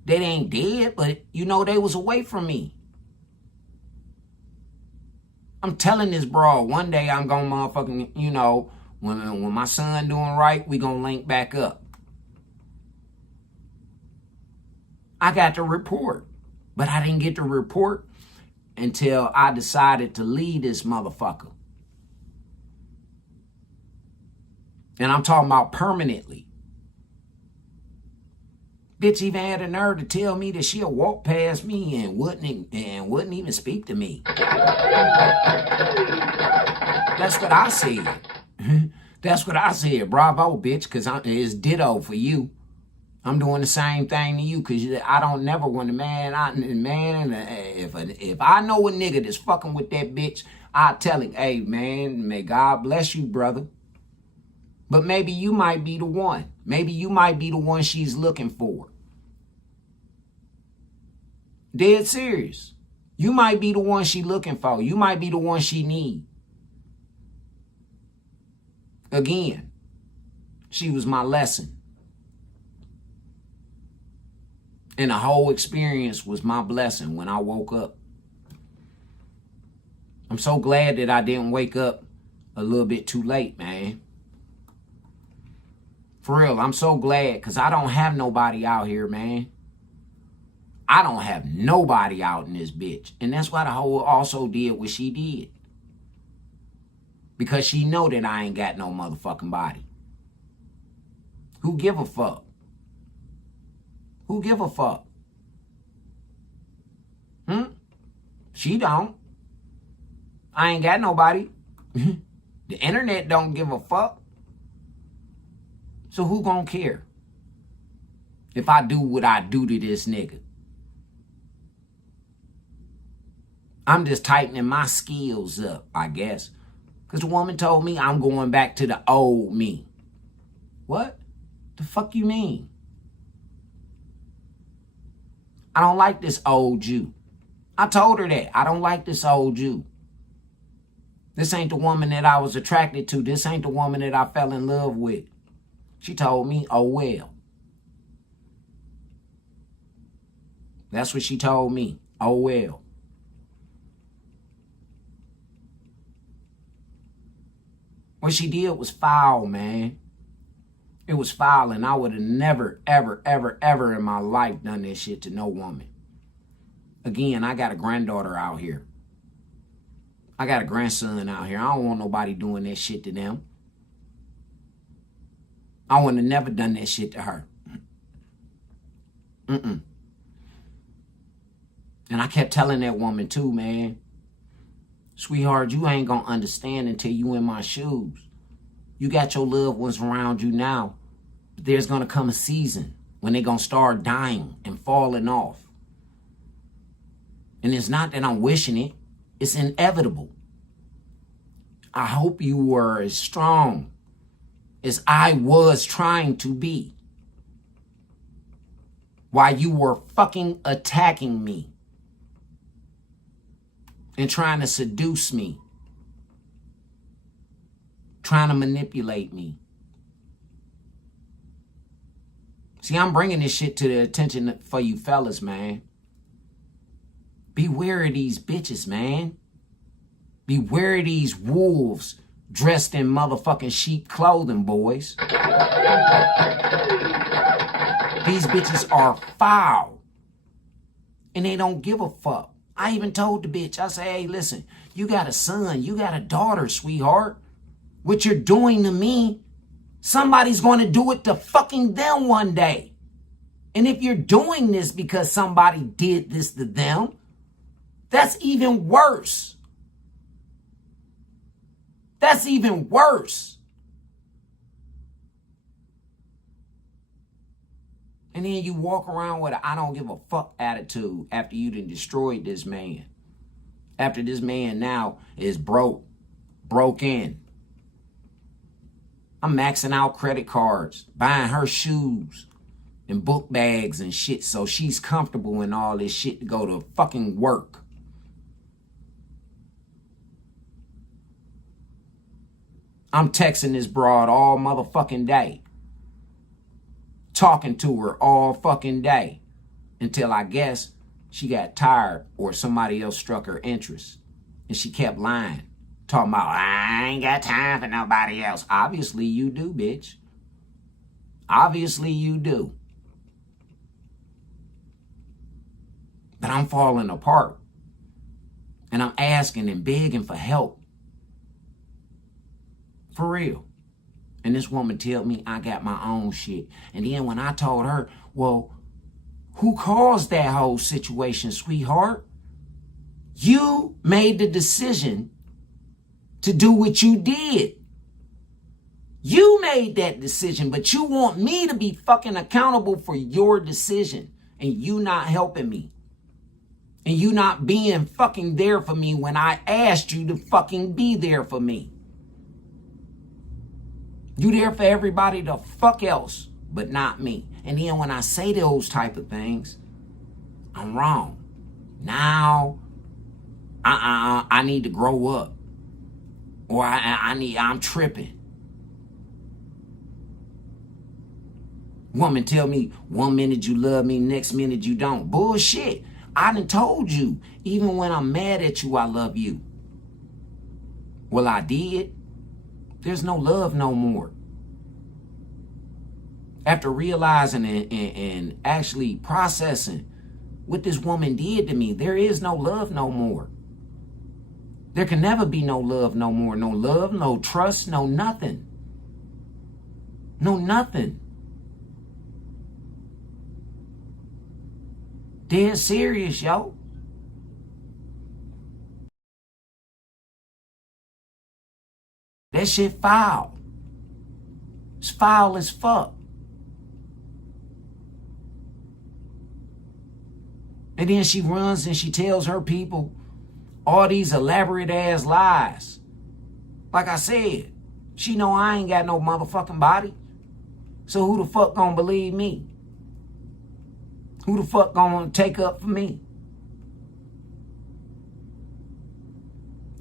They ain't dead, but you know they was away from me. I'm telling this broad, one day I'm gonna motherfucking, you know, when my son doing right, we gonna link back up. I got the report, but I didn't get the report until I decided to leave this motherfucker. And I'm talking about permanently. Bitch even had the nerve to tell me that she'll walk past me and wouldn't even speak to me. That's what I said. That's what I said. Bravo, bitch, because it's ditto for you. I'm doing the same thing to you because I don't never want to, if I know a nigga that's fucking with that bitch, I tell him, hey, man, may God bless you, brother. But maybe you might be the one. Maybe you might be the one she's looking for. Dead serious. You might be the one she looking for. You might be the one she need. Again, she was my lesson. And the whole experience was my blessing when I woke up. I'm so glad that I didn't wake up a little bit too late, man. For real, I'm so glad because I don't have nobody out here, man. I don't have nobody out in this bitch. And that's why the hoe also did what she did. Because she know that I ain't got no motherfucking body. Who give a fuck? Who give a fuck? She don't. I ain't got nobody. The internet don't give a fuck. So who gonna care if I do what I do to this nigga? I'm just tightening my skills up, I guess. Because the woman told me I'm going back to the old me. What? The fuck you mean? I don't like this old you. I told her that. I don't like this old you. This ain't the woman that I was attracted to. This ain't the woman that I fell in love with. She told me, oh well. That's what she told me. Oh well. What she did was foul, man. It was foul, and I would have never, ever, ever, ever in my life done this shit to no woman. Again, I got a granddaughter out here. I got a grandson out here. I don't want nobody doing that shit to them. I would have never done that shit to her. And I kept telling that woman too, man. Sweetheart, you ain't gonna understand until you in my shoes. You got your loved ones around you now. But there's gonna come a season when they're gonna start dying and falling off. And it's not that I'm wishing it. It's inevitable. I hope you were as strong as I was trying to be while you were fucking attacking me and trying to seduce me, trying to manipulate me. See, I'm bringing this shit to the attention for you fellas, man. Beware of these bitches, man. Beware of these wolves dressed in motherfucking sheep clothing, boys. These bitches are foul. And they don't give a fuck. I even told the bitch, I said, hey, listen, you got a son, you got a daughter, sweetheart. What you're doing to me, somebody's going to do it to fucking them one day. And if you're doing this because somebody did this to them, that's even worse. That's even worse. And then you walk around with a I don't give a fuck attitude after you done destroyed this man. After this man now is broke in. I'm maxing out credit cards, buying her shoes and book bags and shit so she's comfortable in all this shit to go to fucking work. I'm texting this broad all motherfucking day. Talking to her all fucking day. Until I guess she got tired or somebody else struck her interest. And she kept lying. Talking about, I ain't got time for nobody else. Obviously you do, bitch. Obviously you do. But I'm falling apart. And I'm asking and begging for help. For real. And this woman tell me I got my own shit. And then when I told her, well, who caused that whole situation, sweetheart? You made the decision to do what you did. You made that decision, but you want me to be fucking accountable for your decision. And you not helping me. And you not being fucking there for me when I asked you to fucking be there for me. You there for everybody the fuck else, but not me. And then when I say those type of things, I'm wrong. Now, I need to grow up. Or I'm tripping. Woman tell me 1 minute you love me, next minute you don't. Bullshit. I done told you, even when I'm mad at you, I love you. Well, I did. There's no love no more. After realizing and actually processing what this woman did to me, there is no love no more. There can never be no love no more. No love, no trust, no nothing. No nothing. Dead serious, yo. That shit foul. It's foul as fuck. And then she runs and she tells her people, All these elaborate ass lies. Like I said, she know I ain't got no motherfucking body. So who the fuck gonna believe me? Who the fuck gonna take up for me?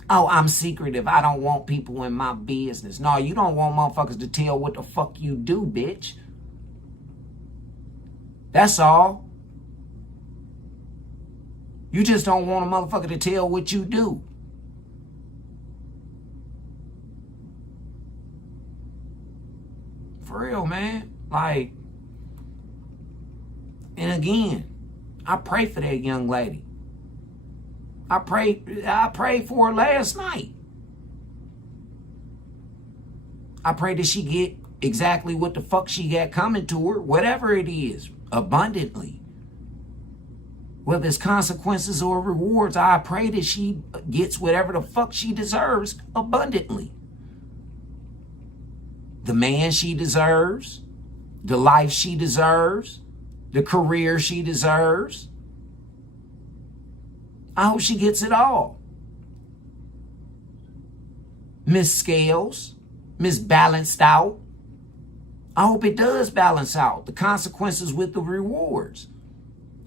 Oh, I'm secretive. I don't want people in my business. No, you don't want motherfuckers to tell what the fuck you do, bitch. That's all. You just don't want a motherfucker to tell what you do. For real, man. Like, and again, I pray for that young lady. I prayed for her last night. I pray that she get exactly what the fuck she got coming to her, whatever it is, abundantly. Whether it's consequences or rewards, I pray that she gets whatever the fuck she deserves abundantly. The man she deserves, the life she deserves, the career she deserves. I hope she gets it all. Miss Scales, Miss Balanced Out. I hope it does balance out the consequences with the rewards.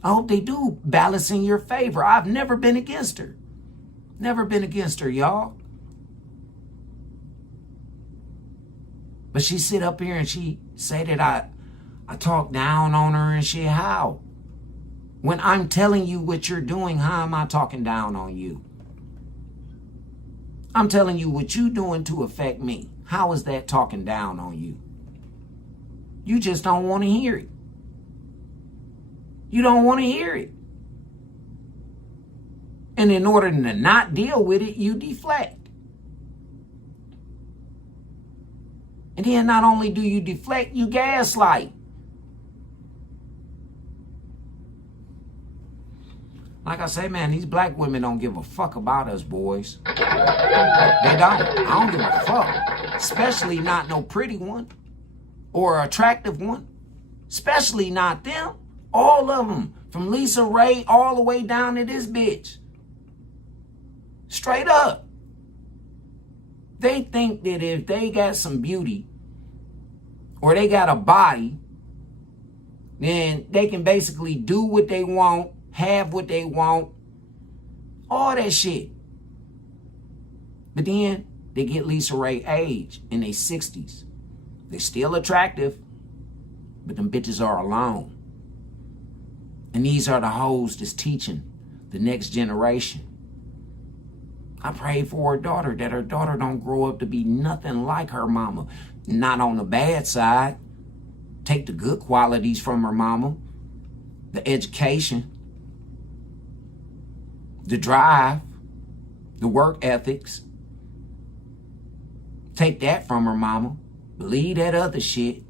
I hope they do balance in your favor. I've never been against her. Never been against her, y'all. But she sit up here and she say that I talk down on her and shit. How? When I'm telling you what you're doing, how am I talking down on you? I'm telling you what you're doing to affect me. How is that talking down on you? You just don't want to hear it. You don't want to hear it. And in order to not deal with it, you deflect. And then not only do you deflect, you gaslight. Like I say, man, these black women don't give a fuck about us, boys. They don't. I don't give a fuck. Especially not no pretty one or attractive one. Especially not them. All of them. From Lisa Ray all the way down to this bitch. Straight up. They think that if they got some beauty or they got a body, then they can basically do what they want, have what they want, all that shit. But then they get Lisa Ray age in their 60s. They're still attractive, but them bitches are alone. And these are the hoes that's teaching the next generation. I pray for her daughter, that her daughter don't grow up to be nothing like her mama. Not on the bad side. Take the good qualities from her mama. The education. The drive. The work ethics. Take that from her mama. Believe that other shit.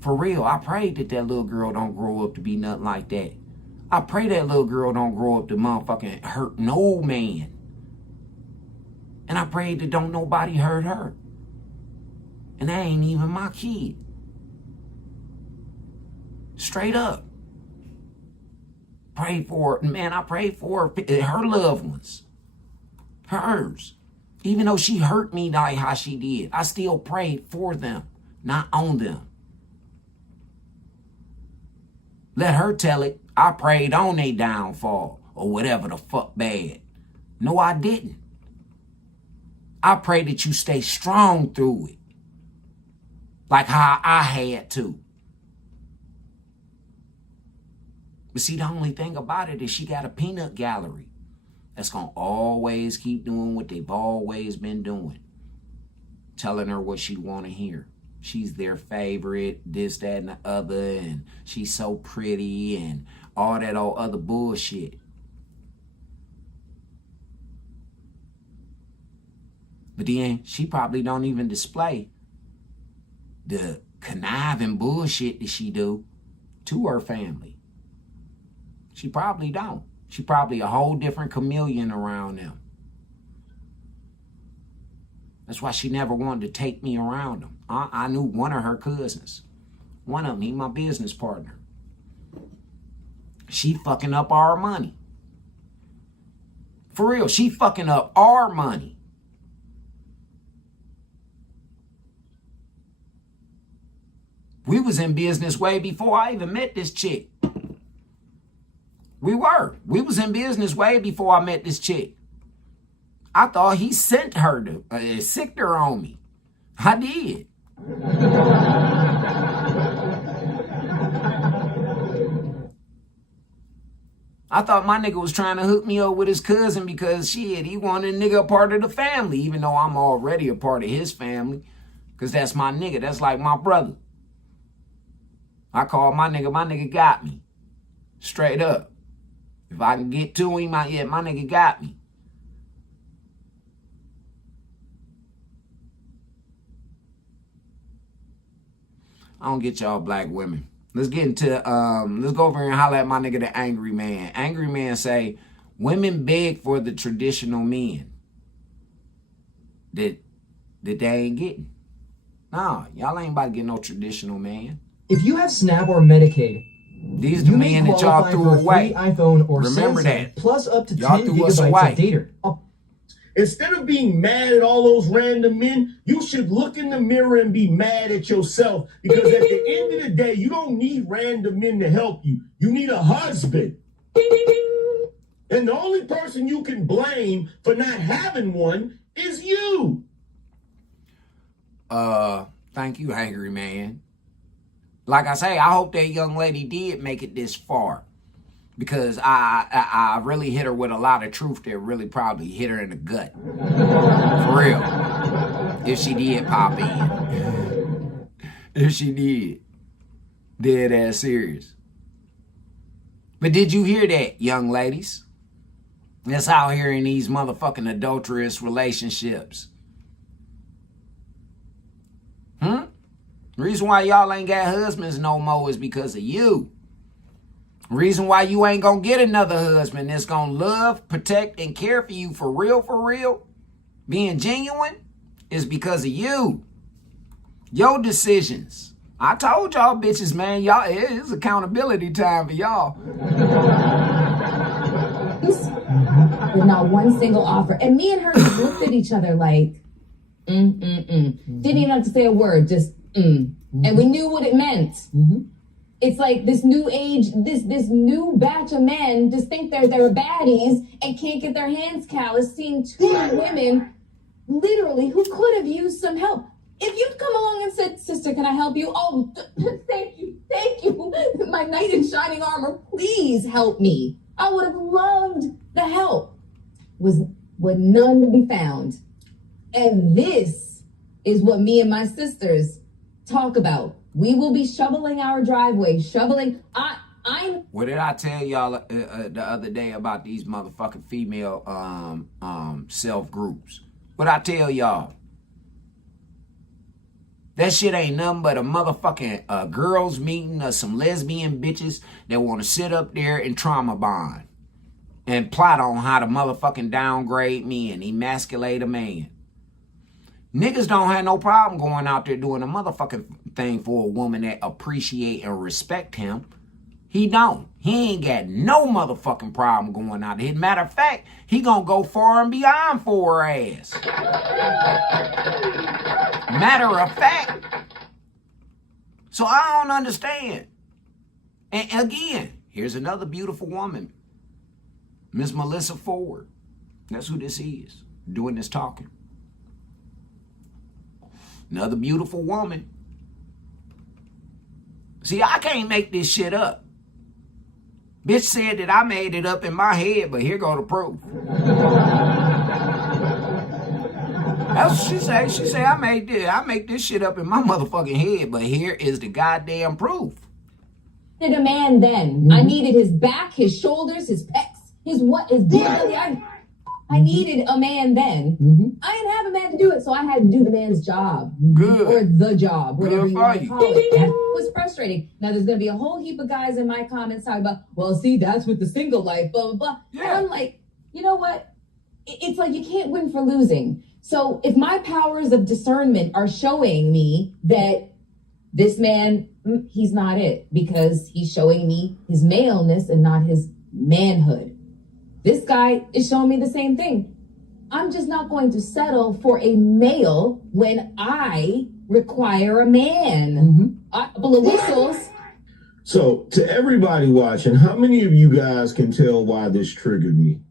For real, I pray that that little girl don't grow up to be nothing like that. I pray that little girl don't grow up to motherfucking hurt no man. And I pray that don't nobody hurt her. And that ain't even my kid. Straight up. Pray for her. Man, I pray for her loved ones. Hers. Even though she hurt me like how she did, I still prayed for them, not on them. Let her tell it. I prayed on their downfall or whatever the fuck bad. No, I didn't. I pray that you stay strong through it. Like how I had to. But see, the only thing about it is she got a peanut gallery that's going to always keep doing what they've always been doing. Telling her what she want to hear. She's their favorite, this, that, and the other, and she's so pretty, and all that old other bullshit. But then she probably don't even display the conniving bullshit that she do to her family. She probably don't. She probably a whole different chameleon around them. That's why she never wanted to take me around them. I knew one of her cousins. One of them, he my business partner. She fucking up our money. For real, she fucking up our money. We was in business way before I even met this chick. We was in business way before I met this chick. I thought he sent her to, sicked her on me. I did. I thought my nigga was trying to hook me up with his cousin because shit, he wanted a nigga a part of the family, even though I'm already a part of his family. Because that's my nigga. That's like my brother. I call my nigga got me. Straight up. If I can get to him, my nigga got me. I don't get y'all black women. Let's get into, let's go over here and holler at my nigga, the Angry Man. Angry Man say, women beg for the traditional men that they ain't getting. Nah, y'all ain't about to get no traditional man. If you have SNAP or Medicaid, these the men that y'all threw away. iPhone or remember Samsung, that. Plus up to y'all 10 gigabytes of data. Instead of being mad at all those random men, you should look in the mirror and be mad at yourself. Because at the end of the day, you don't need random men to help you. You need a husband. And the only person you can blame for not having one is you. Thank you, Angry Man. Like I say, I hope that young lady did make it this far. Because I really hit her with a lot of truth that really probably hit her in the gut. For real. If she did pop in. If she did. Dead ass serious. But did you hear that, young ladies? That's out here in these motherfucking adulterous relationships. The reason why y'all ain't got husbands no more is because of you. Reason why you ain't gonna get another husband that's gonna love, protect, and care for you for real, being genuine, is because of you. Your decisions. I told y'all bitches, man, y'all, it's accountability time for y'all. With not one single offer. And me and her just looked at each other like, Didn't even have to say a word, just And we knew what it meant. It's like this new age, this new batch of men just think they're baddies and can't get their hands calloused seeing two women literally who could have used some help. If you'd come along and said, sister, can I help you? Oh, thank you. My knight in shining armor, please help me. I would have loved the help. Was none to be found. And this is what me and my sisters talk about. We will be shoveling our driveway, What did I tell y'all the other day about these motherfucking female self groups? What I tell y'all? That shit ain't nothing but a motherfucking girls meeting of some lesbian bitches that want to sit up there and trauma bond and plot on how to motherfucking downgrade me and emasculate a man. Niggas don't have no problem going out there doing a motherfucking thing for a woman that appreciate and respect him. He don't. He ain't got no motherfucking problem going out there. Matter of fact, he gonna go far and beyond for her ass. Matter of fact. So I don't understand. And again, here's another beautiful woman. Miss Melissa Ford. That's who this is, doing this talking. Another beautiful woman. See, I can't make this shit up. Bitch said that I made it up in my head, but here go the proof. That's what she say. She say I make this shit up in my motherfucking head, but here is the goddamn proof. I needed a man then. I needed his back, his shoulders, his pecs, his belly. I needed a man then. I didn't have a man to do it, so I had to do the man's job. Good. Or the job, whatever you want to call it. That was frustrating. Now, there's going to be a whole heap of guys in my comments talking about, well, see, that's with the single life, blah, blah, blah. Yeah. And I'm like, you know what? It's like you can't win for losing. So if my powers of discernment are showing me that this man, he's not it, because he's showing me his maleness and not his manhood. This guy is showing me the same thing. I'm just not going to settle for a male when I require a man. A couple of whistles. So, to everybody watching, how many of you guys can tell why this triggered me?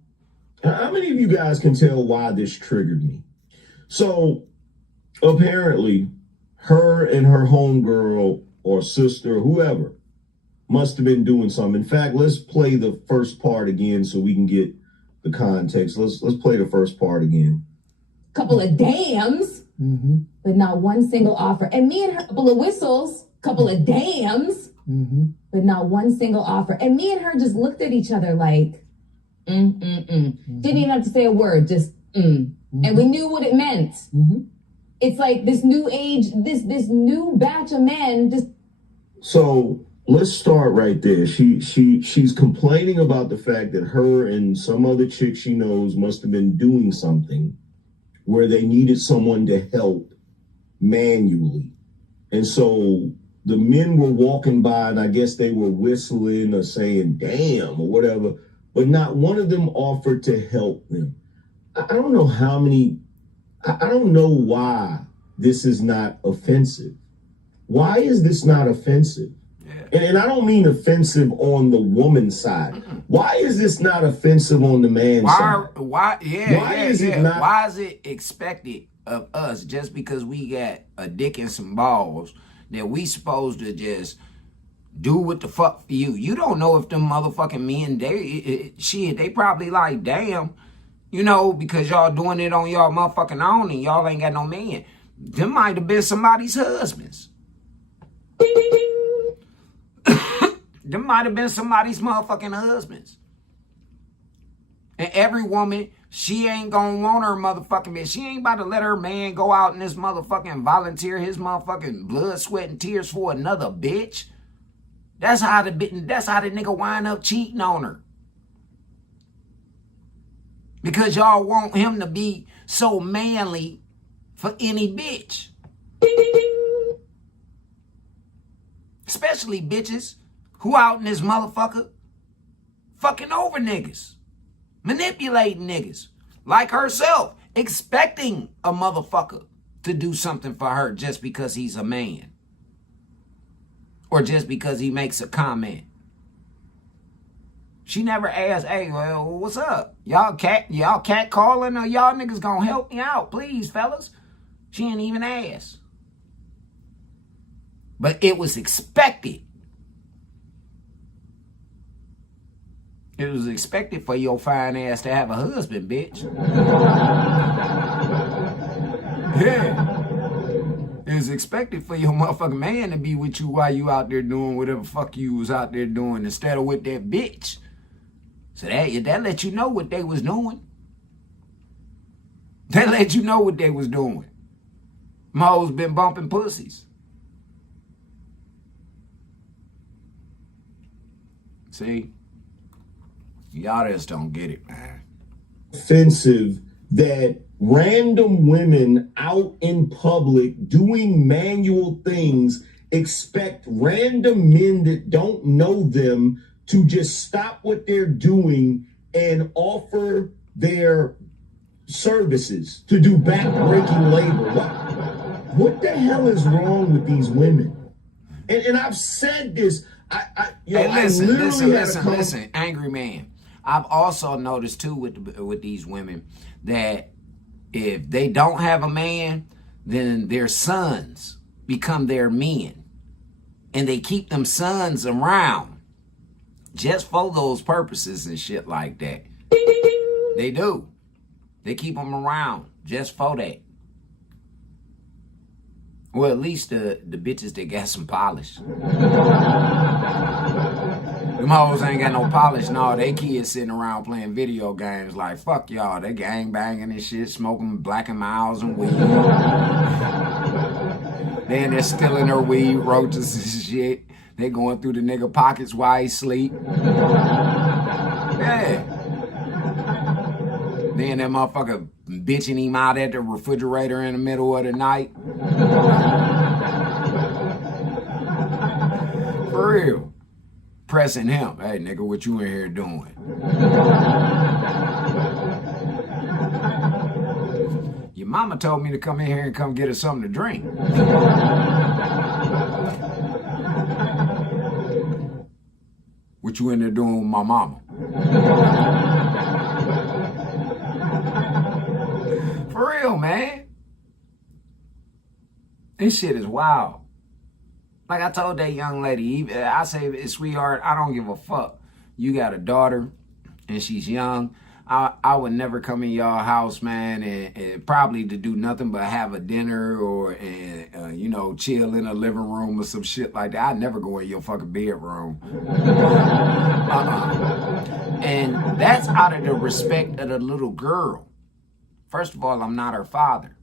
How many of you guys can tell why this triggered me? So, apparently, her and her homegirl or sister, whoever, must have been doing something. In fact, let's play the first part again so we can get the context. Let's play the first part again. Couple of dams, but not one single offer. And me and her, couple of whistles, couple of dams, but not one single offer. And me and her just looked at each other like, Didn't even have to say a word, just And we knew what it meant. It's like this new age, this new batch of men just. So let's start right there. She's complaining about the fact that her and some other chick she knows must have been doing something where they needed someone to help manually. And so the men were walking by and I guess they were whistling or saying, damn, or whatever, but not one of them offered to help them. I don't know how many, I don't know why this is not offensive. Why is this not offensive? And I don't mean offensive on the woman's side. Why is this not offensive on the man's side? Why is it expected of us just because we got a dick and some balls that we supposed to just do what the fuck for you? You don't know if them motherfucking men, they probably like, damn, you know, because y'all doing it on y'all motherfucking own and y'all ain't got no man. Them might have been somebody's husbands. Them might have been somebody's motherfucking husbands. And every woman, she ain't gonna want her motherfucking man. She ain't about to let her man go out and this motherfucking volunteer his motherfucking blood, sweat, and tears for another bitch. That's how the nigga wind up cheating on her. Because y'all want him to be so manly for any bitch. Especially bitches who out in this motherfucker fucking over niggas, manipulating niggas, like herself, expecting a motherfucker to do something for her just because he's a man. Or just because he makes a comment. She never asked, hey, well, what's up? Y'all cat calling or y'all niggas gonna help me out, please, fellas? She ain't even ask. But it was expected. It was expected for your fine ass to have a husband, bitch. Yeah. It was expected for your motherfucking man to be with you while you out there doing whatever fuck you was out there doing instead of with that bitch. So that let you know what they was doing. That let you know what they was doing. Mo's been bumping pussies. See? Y'all just don't get it, man. Offensive that random women out in public doing manual things expect random men that don't know them to just stop what they're doing and offer their services to do back-breaking labor. What the hell is wrong with these women? And I've said this. Listen, angry man. I've also noticed too with these women that if they don't have a man, then their sons become their men. And they keep them sons around just for those purposes and shit like that. They do. They keep them around just for that. Well, at least the bitches that got some polish. Them hoes ain't got no polish. No, they kids sitting around playing video games like, fuck y'all. They gang banging and shit, smoking Black and Miles and weed. Then they're stealing her weed, roaches and shit. They going through the nigga pockets while he sleep. Yeah. Then that motherfucker bitching him out at the refrigerator in the middle of the night. For real. pressing him. Hey, nigga, what you in here doing? Your mama told me to come in here and come get us something to drink. What you in there doing with my mama? For real, man. This shit is wild. Like I told that young lady, I say, sweetheart, I don't give a fuck. You got a daughter and she's young. I would never come in y'all house, man, and probably to do nothing but have a dinner or, you know, chill in a living room or some shit like that. I'd never go in your fucking bedroom. And that's out of the respect of the little girl. First of all, I'm not her father.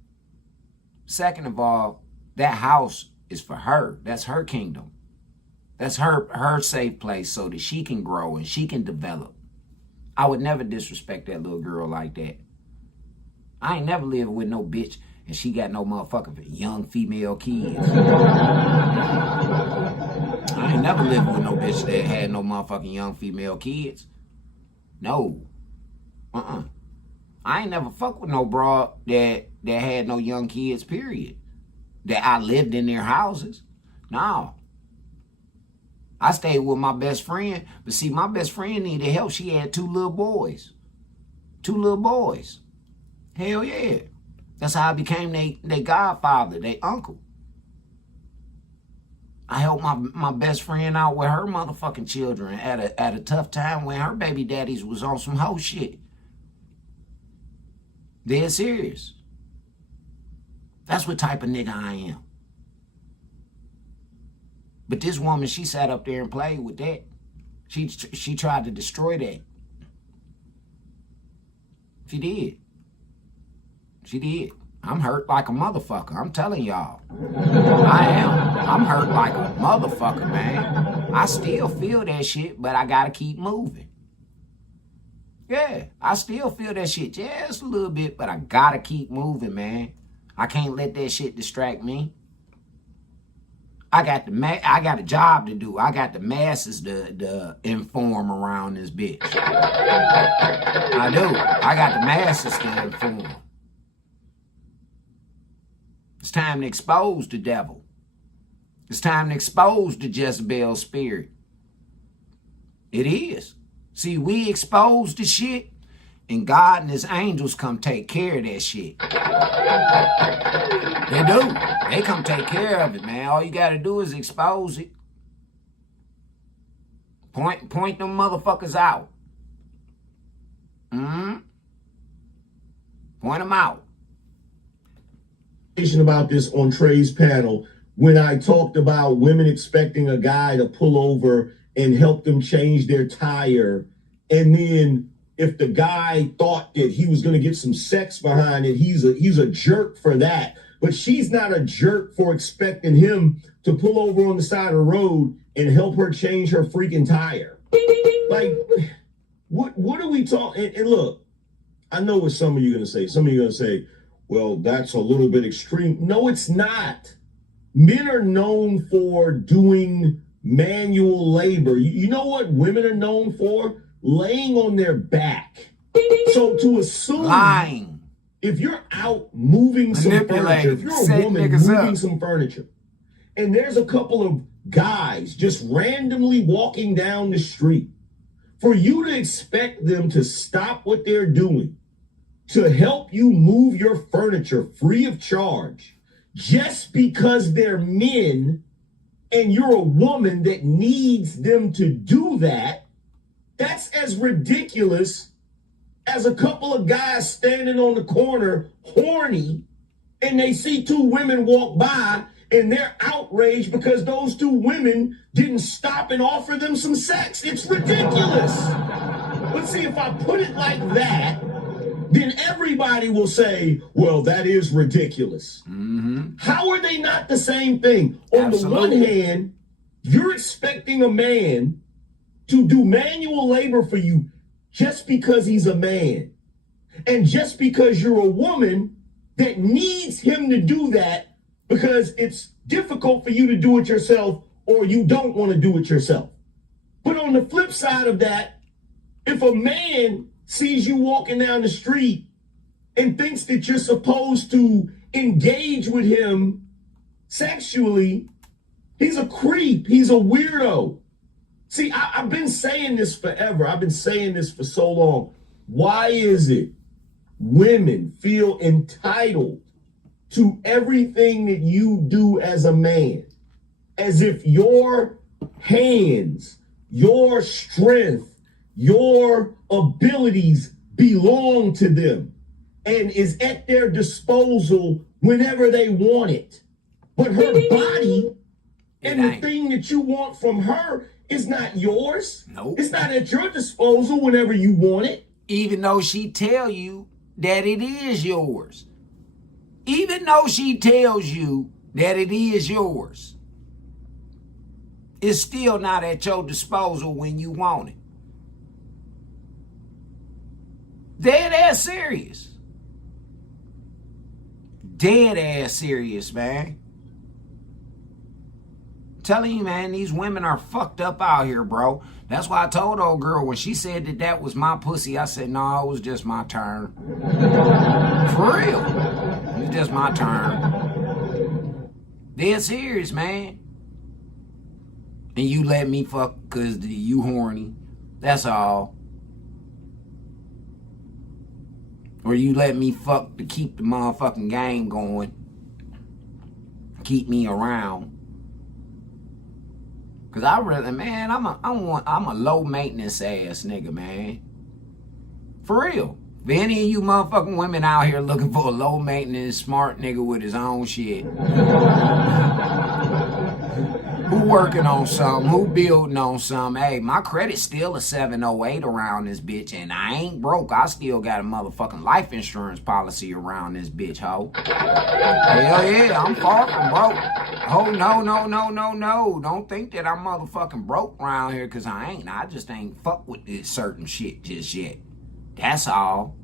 Second of all, that house is for her. That's her kingdom. That's her safe place so that she can grow and she can develop. I would never disrespect that little girl like that. I ain't never lived with no bitch and she got no motherfucking young female kids. I ain't never lived with no bitch that had no motherfucking young female kids. No. I ain't never fucked with no broad that had no young kids, period. That I lived in their houses. No. I stayed with my best friend, but see, my best friend needed help. She had 2 little boys. 2 little boys. Hell yeah. That's how I became they godfather, they uncle. I helped my best friend out with her motherfucking children at a tough time when her baby daddies was on some hoe shit. Dead serious. That's what type of nigga I am. But this woman, she sat up there and played with that. She tried to destroy that. She did. She did. I'm hurt like a motherfucker. I'm telling y'all. I am. I'm hurt like a motherfucker, man. I still feel that shit, but I gotta keep moving. Yeah, I still feel that shit just a little bit, but I gotta keep moving, man. I can't let that shit distract me. I got a job to do. I got the masses to inform around this bitch. I do. I got the masses to inform. It's time to expose the devil. It's time to expose the Jezebel spirit. It is. See, we expose the shit, and God and his angels come take care of that shit. They do. They come take care of it, man. All you got to do is expose it. Point them motherfuckers out. Point them out. About this on Trey's panel when I talked about women expecting a guy to pull over and help them change their tire, and then if the guy thought that he was going to get some sex behind it, he's a jerk for that. But she's not a jerk for expecting him to pull over on the side of the road and help her change her freaking tire. Like, what are we talking? And look, I know what some of you are going to say. Some of you are going to say, well, that's a little bit extreme. No, it's not. Men are known for doing manual labor. You know what women are known for? Laying on their back. So to assume... Lying. If you're out moving some furniture, if you're a woman moving some furniture, and there's a couple of guys just randomly walking down the street, for you to expect them to stop what they're doing to help you move your furniture free of charge, just because they're men and you're a woman that needs them to do that, that's as ridiculous as a couple of guys standing on the corner horny and they see 2 women walk by and they're outraged because those 2 women didn't stop and offer them some sex. It's ridiculous. But see, if I put it like that, then everybody will say, well, that is ridiculous. How are they not the same thing? On the one hand, you're expecting a man to do manual labor for you just because he's a man. And just because you're a woman that needs him to do that because it's difficult for you to do it yourself or you don't want to do it yourself. But on the flip side of that, if a man sees you walking down the street and thinks that you're supposed to engage with him sexually, he's a creep. He's a weirdo. See, I've been saying this forever. I've been saying this for so long. Why is it women feel entitled to everything that you do as a man? As if your hands, your strength, your abilities belong to them and is at their disposal whenever they want it. But her body and the thing that you want from her is not yours. Nope. It's not at your disposal whenever you want it. Even though she tell you that it is yours. Even though she tells you that it is yours. It's still not at your disposal when you want it. Dead ass serious. Dead ass serious, man. I'm telling you, man, these women are fucked up out here, bro. That's why I told old girl when she said that was my pussy, I said, no, it was just my turn. For real. It was just my turn. Dead serious, man. And you let me fuck because you horny. That's all. Or you let me fuck to keep the motherfucking game going. Keep me around. Cause I really, man, I'm a low maintenance ass nigga, man. For real. If any of you motherfucking women out here looking for a low maintenance smart nigga with his own shit. Who working on something? Who building on something? Hey, my credit's still a 708 around this bitch, and I ain't broke. I still got a motherfucking life insurance policy around this bitch, ho. Hell yeah, I'm far from broke. Oh, no. Don't think that I'm motherfucking broke around here, because I ain't. I just ain't fuck with this certain shit just yet. That's all.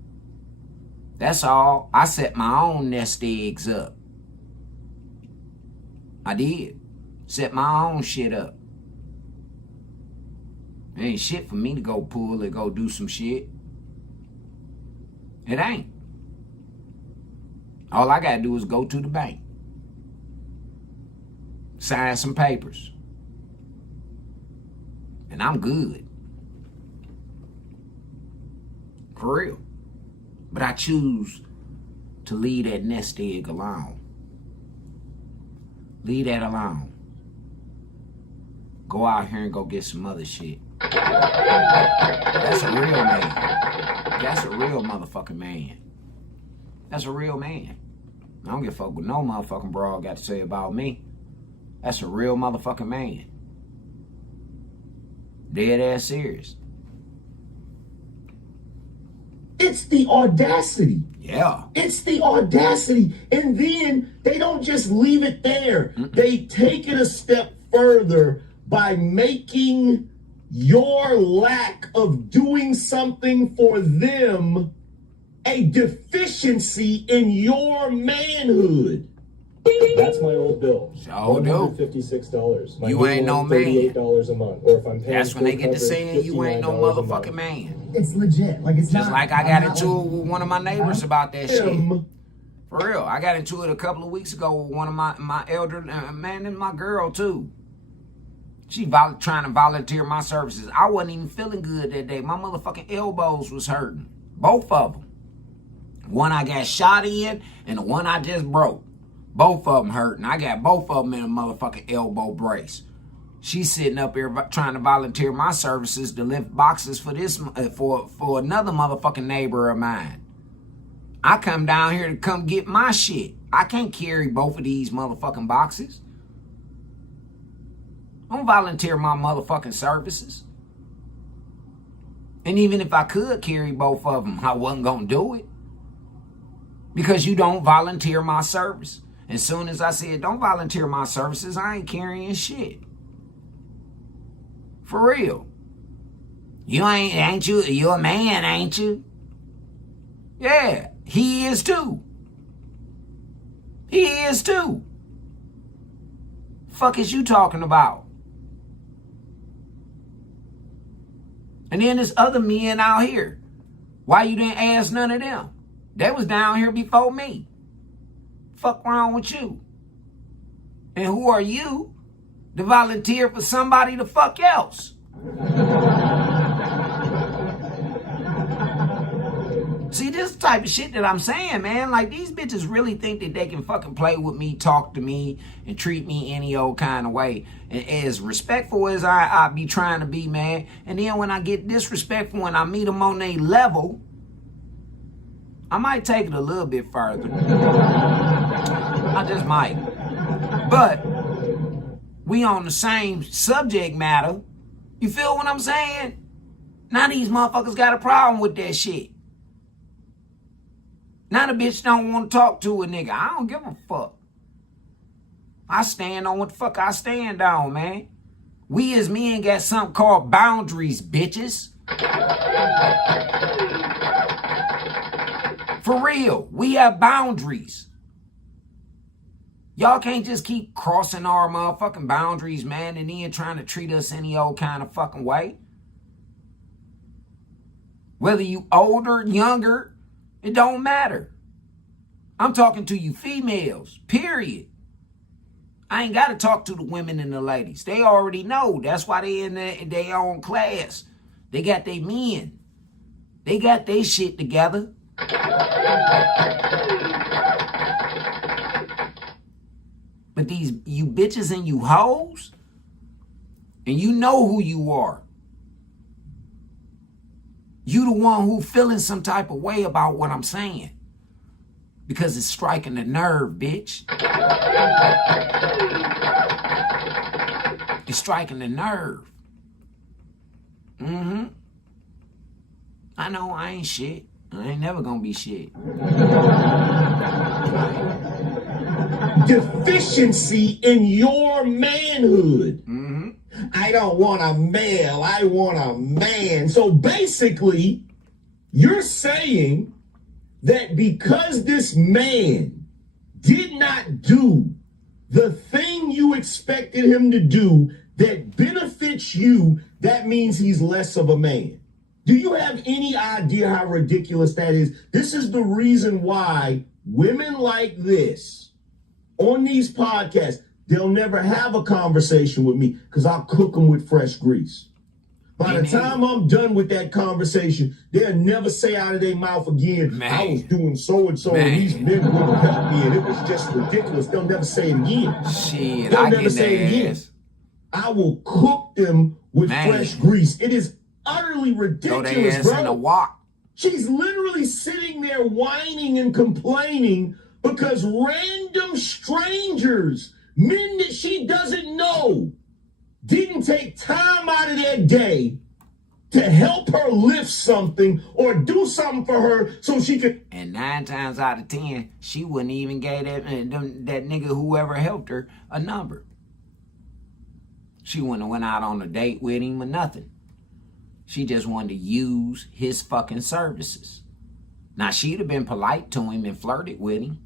That's all. I set my own nest eggs up. I did. Set my own shit up. It ain't shit for me to go pull or go do some shit. It ain't. All I gotta do is go to the bank. Sign some papers. And I'm good. For real. But I choose to leave that nest egg alone. Leave that alone. Go out here and go get some other shit. That's a real man. That's a real motherfucking man. That's a real man. I don't give a fuck what no motherfucking broad got to say about me. That's a real motherfucking man. Dead ass serious. It's the audacity. Yeah. It's the audacity. And then they don't just leave it there. They take it a step further by making your lack of doing something for them a deficiency in your manhood. That's my old bill. So do. $156. My You ain't no man. $38 a month. Or if I'm paying That's when they get to full saying you ain't no $59 a motherfucking month. man. It's legit. Like it's Just not, like I got into it with one of my neighbors about that shit. Him. For real. I got into it a couple of weeks ago with one of my elder, man, and my girl too. She trying to volunteer my services. I wasn't even feeling good that day. My motherfucking elbows was hurting. Both of them. One I got shot in and the one I just broke. Both of them hurting. I got both of them in a motherfucking elbow brace. She's sitting up here trying to volunteer my services to lift boxes for this for another motherfucking neighbor of mine. I come down here to come get my shit. I can't carry both of these motherfucking boxes. I don't volunteer my motherfucking services. And even if I could carry both of them, I wasn't going to do it. Because you don't volunteer my service. As soon as I said, don't volunteer my services, I ain't carrying shit. For real. Ain't you? You're a man, ain't you? Yeah, he is too. He is too. Fuck is you talking about? And then there's other men out here. Why you didn't ask none of them? They was down here before me. Fuck wrong with you? And who are you to volunteer for somebody to fuck else? See, this type of shit that I'm saying, man, like these bitches really think that they can fucking play with me, talk to me, and treat me any old kind of way. And as respectful as I be trying to be, man, and then when I get disrespectful and I meet them on their level, I might take it a little bit further. I just might. But we on the same subject matter. You feel what I'm saying? Now these motherfuckers got a problem with that shit. Now the bitch don't want to talk to a nigga. I don't give a fuck. I stand on what the fuck I stand on, man. We as men got something called boundaries, bitches. For real, we have boundaries. Y'all can't just keep crossing our motherfucking boundaries, man, and then trying to treat us any old kind of fucking way. Whether you older, younger, it don't matter. I'm talking to you females, period. I ain't got to talk to the women and the ladies. They already know. That's why they in their own class. They got their men. They got their shit together. But these, you bitches and you hoes, and you know who you are. You the one who feeling some type of way about what I'm saying. Because it's striking the nerve, bitch. It's striking the nerve. I know I ain't shit. I ain't never gonna be shit. Deficiency in your manhood. I don't want a male, I want a man. So basically, you're saying that because this man did not do the thing you expected him to do that benefits you, that means he's less of a man. Do you have any idea how ridiculous that is? This is the reason why women like this on these podcasts, they'll never have a conversation with me because I'll cook them with fresh grease. By the time I'm done with that conversation, they'll never say out of their mouth again, I was doing so-and-so and these men wouldn't help me and it was just ridiculous. They'll never say it again. Shit, They'll never say it again. I will cook them with fresh grease. It is utterly ridiculous, bro. In the wok. She's literally sitting there whining and complaining because random strangers, men that she doesn't know, didn't take time out of their day to help her lift something or do something for her so she could. And 9 times out of 10, she wouldn't even give that nigga, whoever helped her, a number. She wouldn't have went out on a date with him or nothing. She just wanted to use his fucking services. Now, she'd have been polite to him and flirted with him.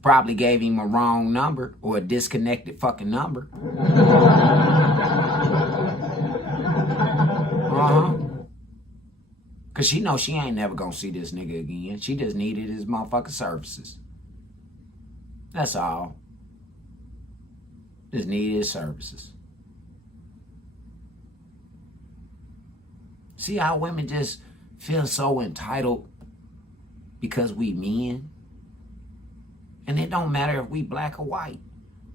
Probably gave him a wrong number or a disconnected fucking number. Because she knows she ain't never gonna see this nigga again. She just needed his motherfucking services. That's all. Just needed his services. See how women just feel so entitled because we men? And it don't matter if we black or white,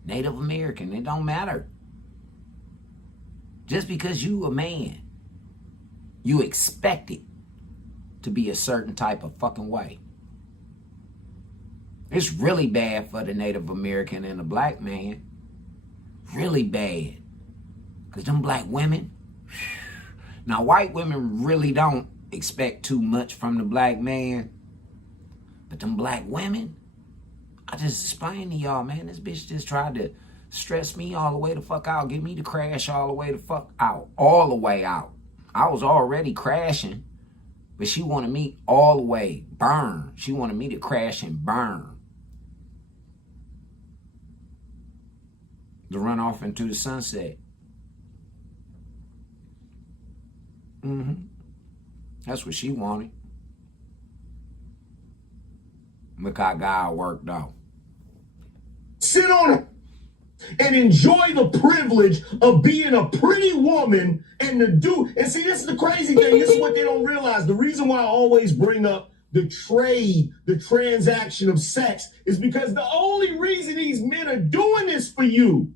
Native American, it don't matter. Just because you a man, you expect it to be a certain type of fucking way. It's really bad for the Native American and the black man. Really bad. Because them black women, now white women really don't expect too much from the black man. But them black women, I just explained to y'all, man, this bitch just tried to stress me all the way the fuck out, get me to crash all the way the fuck out, all the way out. I was already crashing, but she wanted me all the way, burn. She wanted me to crash and burn. To run off into the sunset. Mm-hmm. That's what she wanted. Look how God worked out. Sit on it and enjoy the privilege of being a pretty woman and the dude. And see, this is the crazy thing. This is what they don't realize. The reason why I always bring up the trade, the transaction of sex, is because the only reason these men are doing this for you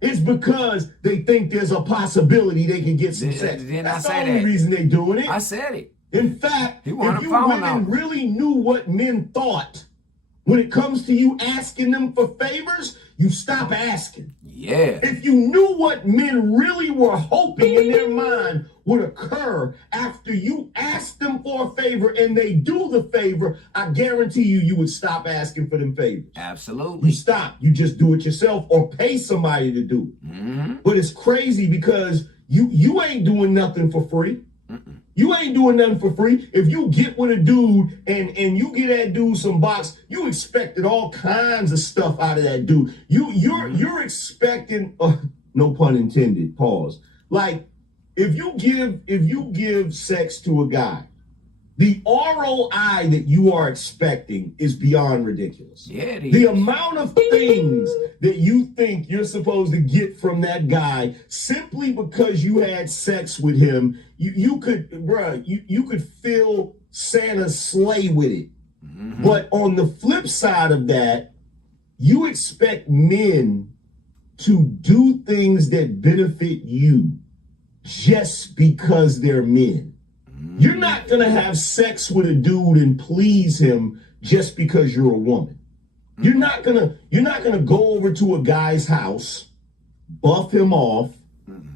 is because they think there's a possibility they can get some sex. That's the only reason they're doing it. I said it. In fact, if wanted you a phone women number. really knew what men thought when it comes to you asking them for favors, you stop asking. Yeah. If you knew what men really were hoping in their mind would occur after you asked them for a favor and they do the favor, I guarantee you would stop asking for them favors. Absolutely. You stop. You just do it yourself or pay somebody to do it. Mm-hmm. But it's crazy because you ain't doing nothing for free. You ain't doing nothing for free. If you get with a dude and you get that dude some box, you expected all kinds of stuff out of that dude. You're expecting, no pun intended, pause. Like if you give sex to a guy, the ROI that you are expecting is beyond ridiculous. Yeah, it is. The amount of things that you think you're supposed to get from that guy simply because you had sex with him, you could fill Santa's sleigh with it. Mm-hmm. But on the flip side of that, you expect men to do things that benefit you just because they're men. You're not going to have sex with a dude and please him just because you're a woman. You're not going to go over to a guy's house, buff him off,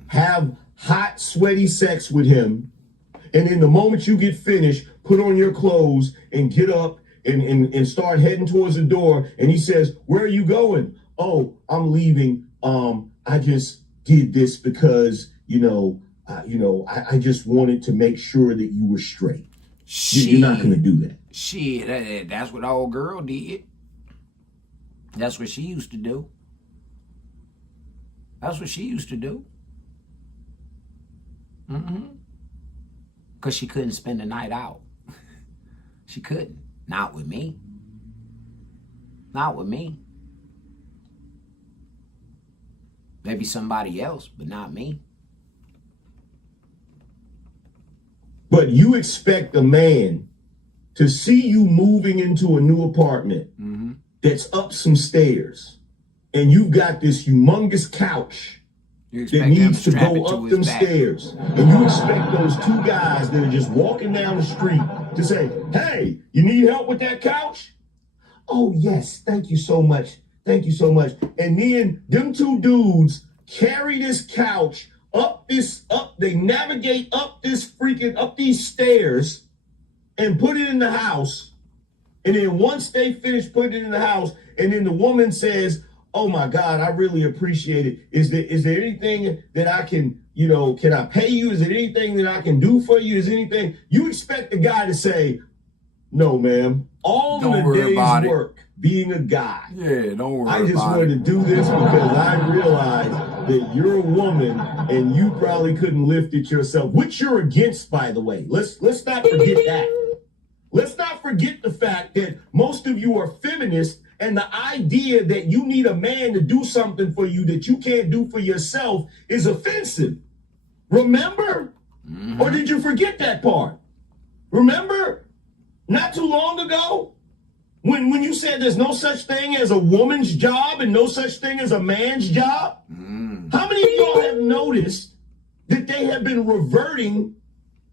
have hot, sweaty sex with him, and then the moment you get finished, put on your clothes and get up and start heading towards the door. And he says, "Where are you going?" "Oh, I'm leaving. I just did this because, I just wanted to make sure that you were straight." You're not going to do that. Shit, that's what the old girl did. That's what she used to do. That's what she used to do. Because she couldn't spend the night out. She couldn't. Not with me. Not with me. Maybe somebody else, but not me. But you expect a man to see you moving into a new apartment that's up some stairs, and you've got this humongous couch that needs to go up them stairs, and you expect those two guys that are just walking down the street to say, "Hey, you need help with that couch?" "Oh, yes, thank you so much. Thank you so much." And then them two dudes carry this couch they navigate up these stairs and put it in the house. And then once they finish putting it in the house, and then the woman says, "Oh my God, I really appreciate it. Is there anything that I can, can I pay you? Is there anything that I can do for you? Is anything?" You expect the guy to say, "No, ma'am. All of the day's work being a guy. Yeah, don't worry I just wanted to do this because I realized that you're a woman and you probably couldn't lift it yourself," which you're against, by the way. Let's not forget that. Let's not forget the fact that most of you are feminists, and the idea that you need a man to do something for you that you can't do for yourself is offensive. Remember? Or did you forget that part? Remember? Not too long ago, when you said there's no such thing as a woman's job and no such thing as a man's job, how many of y'all have noticed that they have been reverting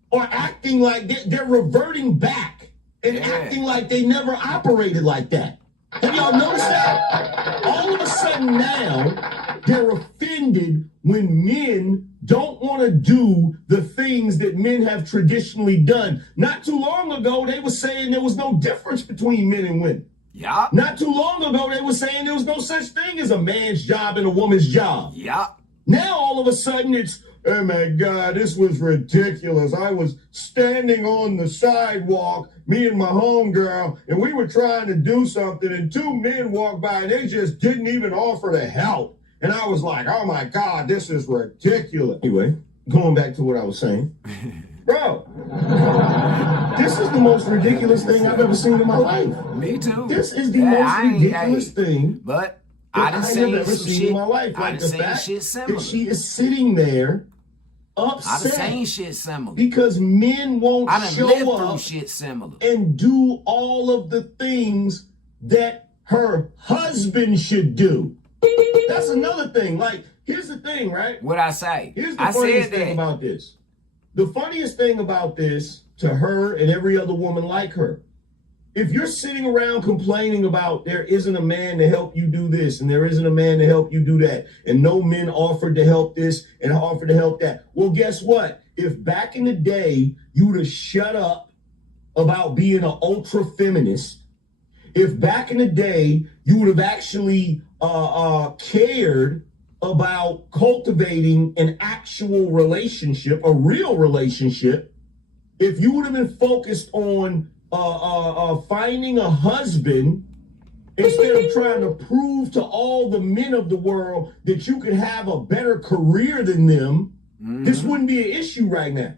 or acting like they're reverting back and acting like they never operated like that? Have y'all noticed that? All of a sudden now, they're offended when men don't want to do the things that men have traditionally done. Not too long ago, they were saying there was no difference between men and women. Yeah. Not too long ago, they were saying there was no such thing as a man's job and a woman's job. Yeah. Now, all of a sudden, it's, "Oh my God, this was ridiculous. I was standing on the sidewalk, me and my homegirl, and we were trying to do something, and two men walked by, and they just didn't even offer to help. And I was like, oh my God, this is ridiculous." Anyway, going back to what I was saying, bro, this is the most ridiculous thing I've ever seen in my life. Me too. This is the most ridiculous thing. But I done have seen ever some seen shit. in my life. I Like done the seen fact shit similar. that she is sitting there I done upset seen shit similar. because men won't I done show lived through up shit similar. and do all of the things that her husband should do. That's another thing. Like, here's the thing, right? What I say? Here's the I funniest said thing that. about this. The funniest thing about this to her and every other woman like her, if you're sitting around complaining about there isn't a man to help you do this and there isn't a man to help you do that and no men offered to help this and offered to help that, well, guess what? If back in the day you would have shut up about being an ultra feminist, if back in the day you would have actually cared about cultivating an actual relationship, a real relationship, if you would have been focused on finding a husband instead of trying to prove to all the men of the world that you could have a better career than them, this wouldn't be an issue right now.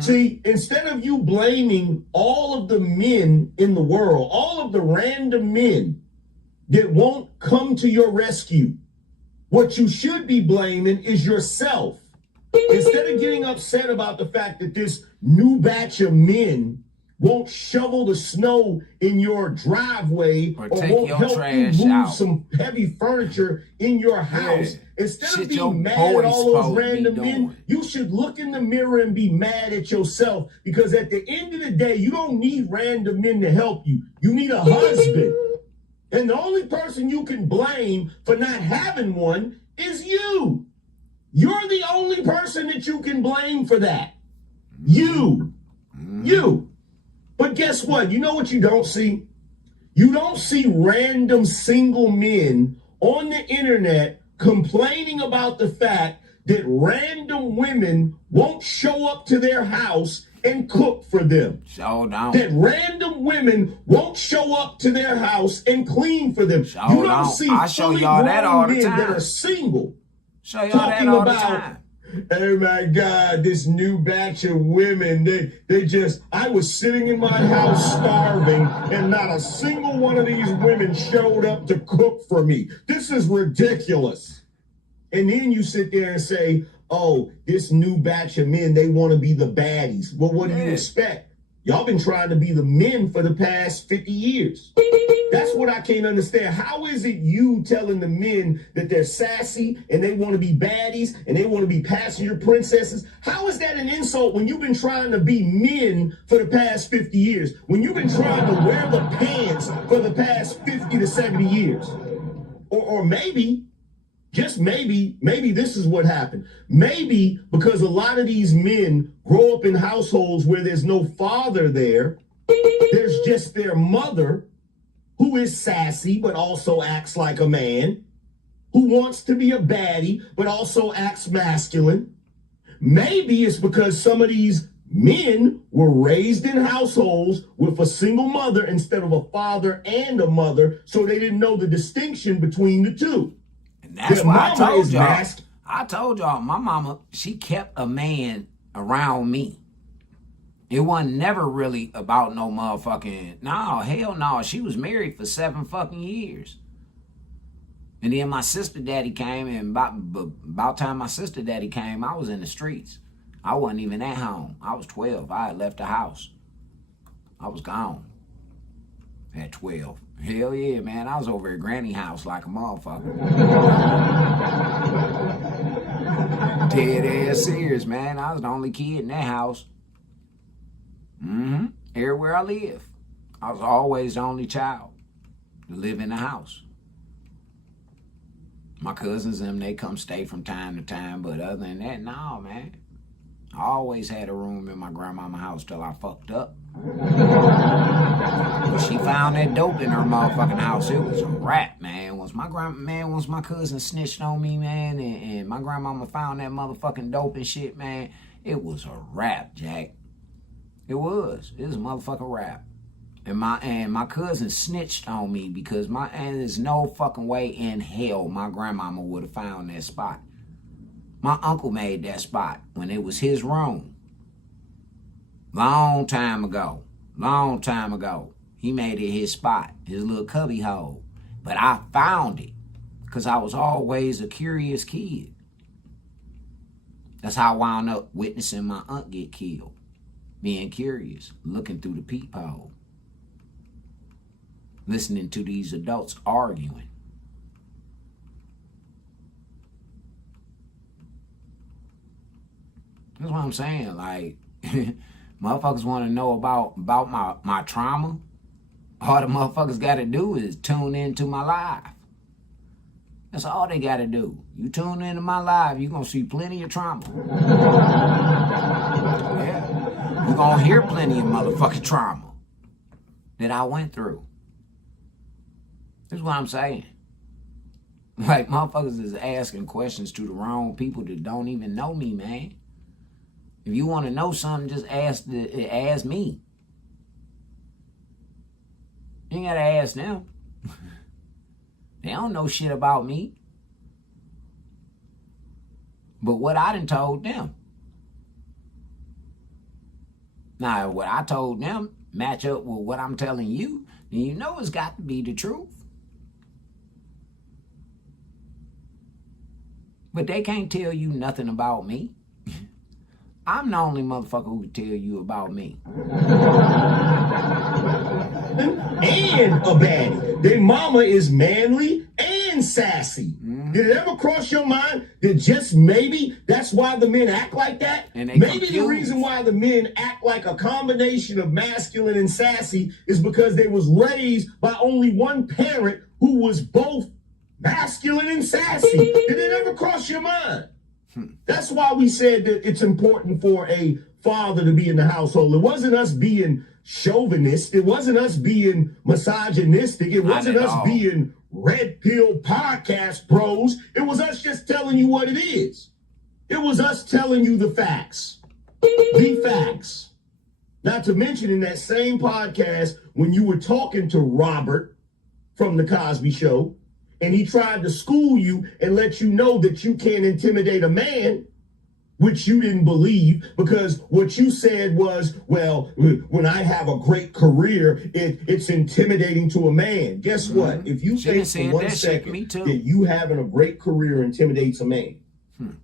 See, instead of you blaming all of the men in the world, all of the random men that won't come to your rescue, what you should be blaming is yourself. Instead of getting upset about the fact that this new batch of men won't shovel the snow in your driveway or won't help you move some heavy furniture in your house. Instead of being mad at all those random men, you should look in the mirror and be mad at yourself, because at the end of the day, you don't need random men to help you. You need a husband. And the only person you can blame for not having one is you. You're the only person that you can blame for that. You. But guess what? You know what you don't see? You don't see random single men on the internet complaining about the fact that random women won't show up to their house and cook for them. Show down. That random women won't show up to their house and clean for them. You don't see I show y'all that all the men that time. are single Show y'all that all the time. Oh my God, this new batch of women, they just, I was sitting in my house starving and not a single one of these women showed up to cook for me. This is ridiculous. And then you sit there and say, oh, this new batch of men, they want to be the baddies. Well, what do you expect? Y'all been trying to be the men for the past 50 years. That's what I can't understand. How is it you telling the men that they're sassy and they want to be baddies and they want to be passenger princesses? How is that an insult when you've been trying to be men for the past 50 years? When you've been trying to wear the pants for the past 50 to 70 years? Or maybe, just maybe this is what happened. Maybe because a lot of these men grow up in households where there's no father there, there's just their mother, who is sassy but also acts like a man, who wants to be a baddie but also acts masculine. Maybe it's because some of these men were raised in households with a single mother instead of a father and a mother, so they didn't know the distinction between the two. And that's Their why I mama told is y'all. masculine. I told y'all, my mama, she kept a man around me. It wasn't never really about no motherfucking, no, hell no. She was married for 7 fucking years. And then my sister daddy came, and about time my sister daddy came, I was in the streets. I wasn't even at home. I was 12. I had left the house. I was gone at 12. Hell yeah, man. I was over at Granny house like a motherfucker. Dead ass serious, man. I was the only kid in that house. Everywhere I live. I was always the only child to live in the house. My cousins and them, they come stay from time to time, but other than that, no, man. I always had a room in my grandmama's house till I fucked up. When she found that dope in her motherfucking house, it was a wrap, man. Once my cousin snitched on me, man, and my grandmama found that motherfucking dope and shit, man, it was a wrap, Jack. It was a motherfucking rap. And my cousin snitched on me because there's no fucking way in hell my grandmama would have found that spot. My uncle made that spot when it was his room. Long time ago. He made it his spot, his little cubby hole. But I found it because I was always a curious kid. That's how I wound up witnessing my aunt get killed. Being curious, looking through the peephole. Listening to these adults arguing. That's what I'm saying. Like, motherfuckers want to know about my trauma. All the motherfuckers got to do is tune into my live. That's all they got to do. You tune into my live, you're going to see plenty of trauma. Yeah. You're going to hear plenty of motherfucking trauma that I went through. That's what I'm saying. Like, motherfuckers is asking questions to the wrong people that don't even know me, man. If you want to know something, just ask me. You ain't got to ask them. They don't know shit about me. But what I done told them. Now, what I told them match up with what I'm telling you, then you know it's got to be the truth. But they can't tell you nothing about me. I'm the only motherfucker who can tell you about me. And a baddie. Their mama is manly and sassy. Did it ever cross your mind that just maybe that's why the men act like that? And they maybe confused. the reason why the men act like a combination of masculine and sassy is because they was raised by only one parent who was both masculine and sassy. Did it ever cross your mind? That's why we said that it's important for a father to be in the household. It wasn't us being chauvinist. It wasn't us being misogynistic. It wasn't us being red pill podcast bros. It was us just telling you what it is. It was us telling you the facts. The facts. Not to mention in that same podcast, when you were talking to Robert from The Cosby Show, and he tried to school you and let you know that you can't intimidate a man, which you didn't believe, because what you said was, well, when I have a great career, it's intimidating to a man. Guess what? If you think for 1 second that you having a great career intimidates a man,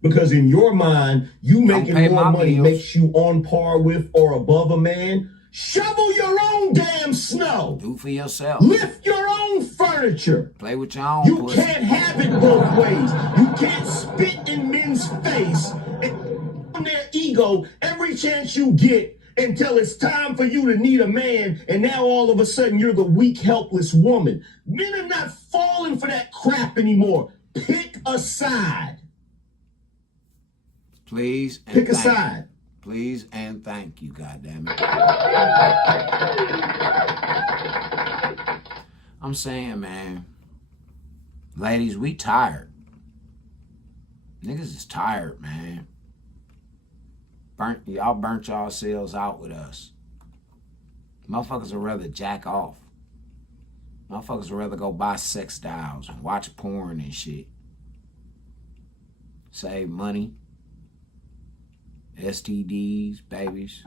because in your mind, you making more money makes you on par with or above a man, shovel your own damn snow. Do for yourself. Lift your own furniture. Play with your own You pussy. can't have it both ways. You can't spit in men's face and on their ego every chance you get until it's time for you to need a man, and now all of a sudden you're the weak, helpless woman. Men are not falling for that crap anymore. Pick a side. Please. And Pick a thank you. side. Please and thank you, goddammit. I'm saying, man, ladies, we tired. Niggas is tired, man. Y'all burnt yourselves out with us. Motherfuckers would rather jack off. Motherfuckers would rather go buy sex dolls and watch porn and shit. Save money. STDs, babies.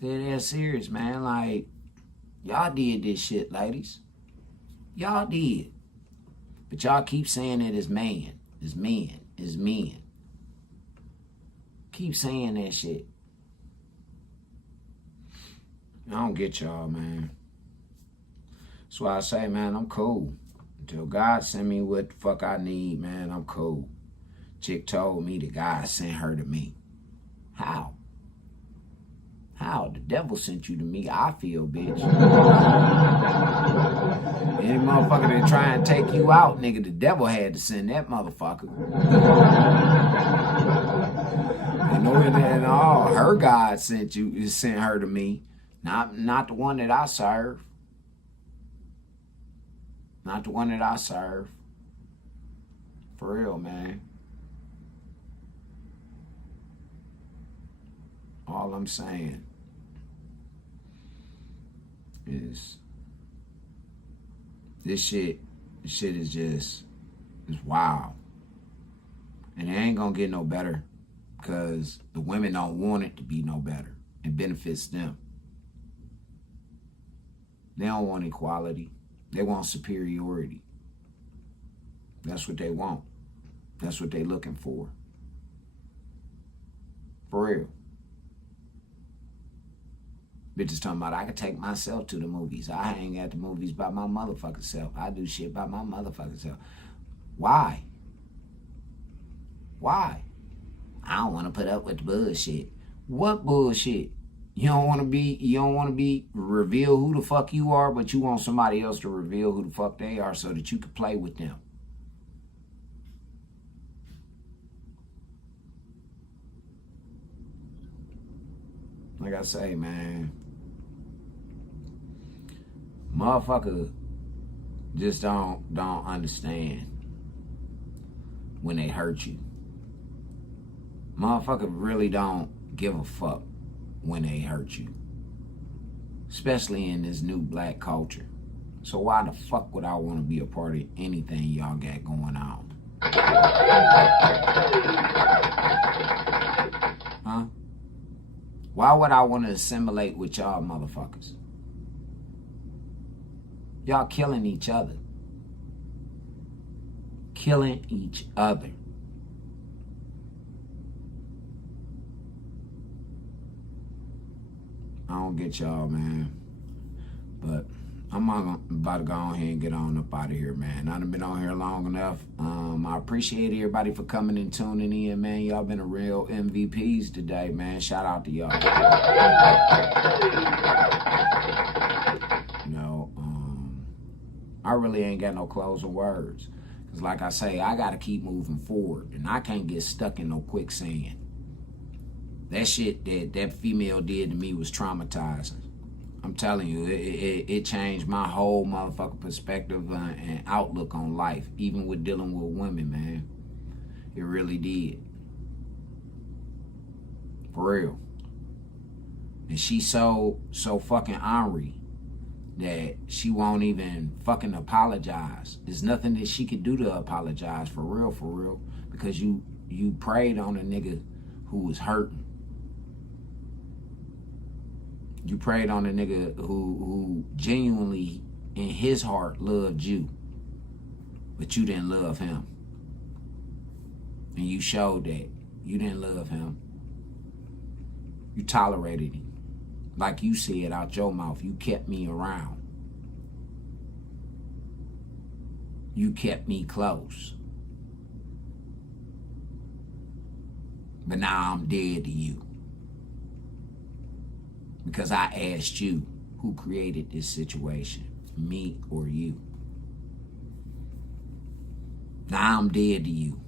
They're serious, man. Like, y'all did this shit, ladies. Y'all did. But y'all keep saying it as man, as men, as men. Keep saying that shit. I don't get y'all, man. That's why I say, man, I'm cool. Until God send me what the fuck I need, man, I'm cool. Chick told me that God sent her to me. How? How? The devil sent you to me, I feel, bitch. Any motherfucker that try and take you out, nigga, the devil had to send that motherfucker. You know it at all. Her God sent her to me. Not the one that I serve. Not the one that I serve. For real, man. All I'm saying is This shit is just, it's wild. And it ain't gonna get no better because the women don't want it to be no better. It benefits them. They don't want equality. They want superiority. That's what they want. That's what they looking for. For real. Bitches talking about, I can take myself to the movies. I hang at the movies by my motherfucking self. I do shit by my motherfucking self. Why? Why? I don't want to put up with the bullshit. What bullshit? You don't want to be reveal who the fuck you are, but you want somebody else to reveal who the fuck they are so that you can play with them. Like I say, man, motherfucker just don't understand when they hurt you. Motherfucker really don't give a fuck when they hurt you. Especially in this new black culture. So why the fuck would I want to be a part of anything y'all got going on? Huh? Why would I want to assimilate with y'all motherfuckers? Y'all killing each other. Killing each other. I don't get y'all, man. But I'm about to go on here and get on up out of here, man. I done been on here long enough. I appreciate everybody for coming and tuning in, man. Y'all been a real MVPs today, man. Shout out to y'all. You know, I really ain't got no closing words. Because like I say, I got to keep moving forward. And I can't get stuck in no quicksand. That shit that female did to me was traumatizing. I'm telling you, it changed my whole motherfucking perspective and outlook on life, even with dealing with women, man. It really did. For real. And she's so fucking ornery that she won't even fucking apologize. There's nothing that she could do to apologize, for real, because you preyed on a nigga who was hurting. You preyed on a nigga who genuinely, in his heart, loved you. But you didn't love him. And you showed that. You didn't love him. You tolerated him. Like you said out your mouth, you kept me around. You kept me close. But now I'm dead to you. Because I asked you who created this situation, me or you. Now I'm dead to you.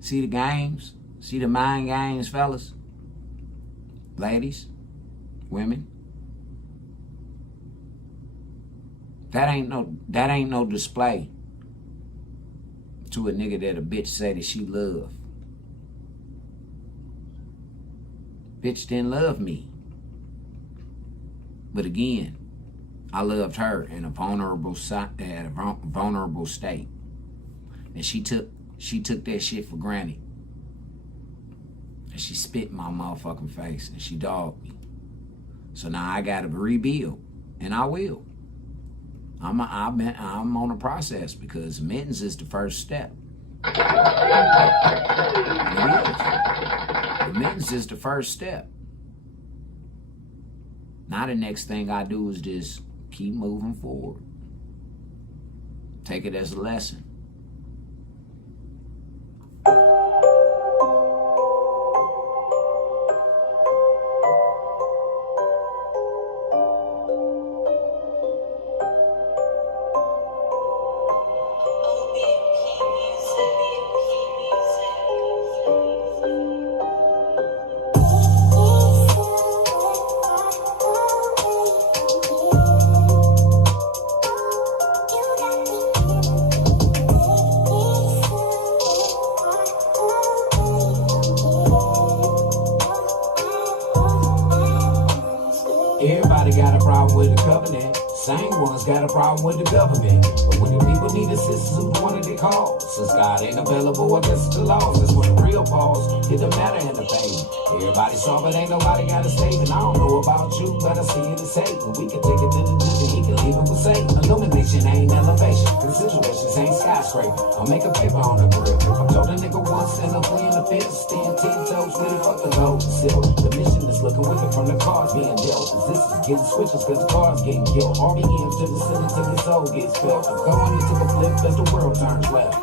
See the games? See the mind games, fellas? Ladies? Women? That ain't no display to a nigga that a bitch say that she love. Bitch didn't love me. But again, I loved her in a vulnerable state. And she took that shit for granted. And she spit in my motherfucking face and she dogged me. So now I gotta rebuild. And I will. I'm on a process because admittance is the first step. It is. Admittance is the first step. Now the next thing I do is just keep moving forward. Take it as a lesson. Everybody got a problem with the covenant. Same ones got a problem with the government. But when the people need assistance, who wanted to call? Since God ain't available, I guess it's the laws. That's when the real balls hit the matter and the pain. Everybody saw, but ain't nobody got a statement. I don't know about you, but I see it as Satan. We can take it to the ditch and he can leave it with Satan. Illumination ain't elevation, cause situations ain't skyscraper. I'll make a paper on the grip. I told a nigga once and I'm playing the fifth. Stand 10 toes with it, fuck the gold and silver. The mission is looking wicked from the cards being dealt. This is getting switches cause the cards getting killed. RBMs to the ceiling till your soul gets filled. Go on, you took a flip as the world turns left.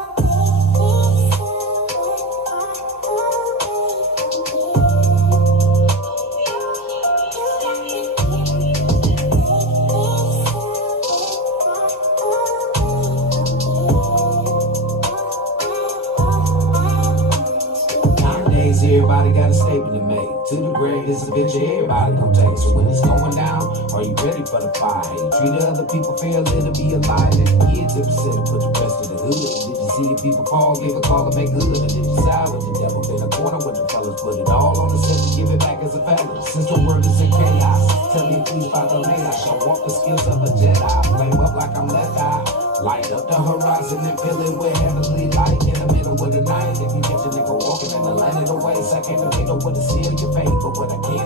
Everybody got a statement to make. To the grave, this is a picture everybody gon' take. So when it's going down, are you ready for the fire? Hey, treat other people fair, let it be alive. Let the kids in the center, put the rest of the hood. Did you see the people fall, give a call and make good? Or did you side with the devil, in a corner with the fellas? Put it all on the center, give it back as a fellas. Since the world is in chaos, tell me please by the lane. I shall walk the skills of a Jedi. Flame up like I'm left eye. Light up the horizon and fill it with heavenly light in the middle of the night. If you get your nigga walking in the land of the ways, I can't forget what to seal your fate. But what I can't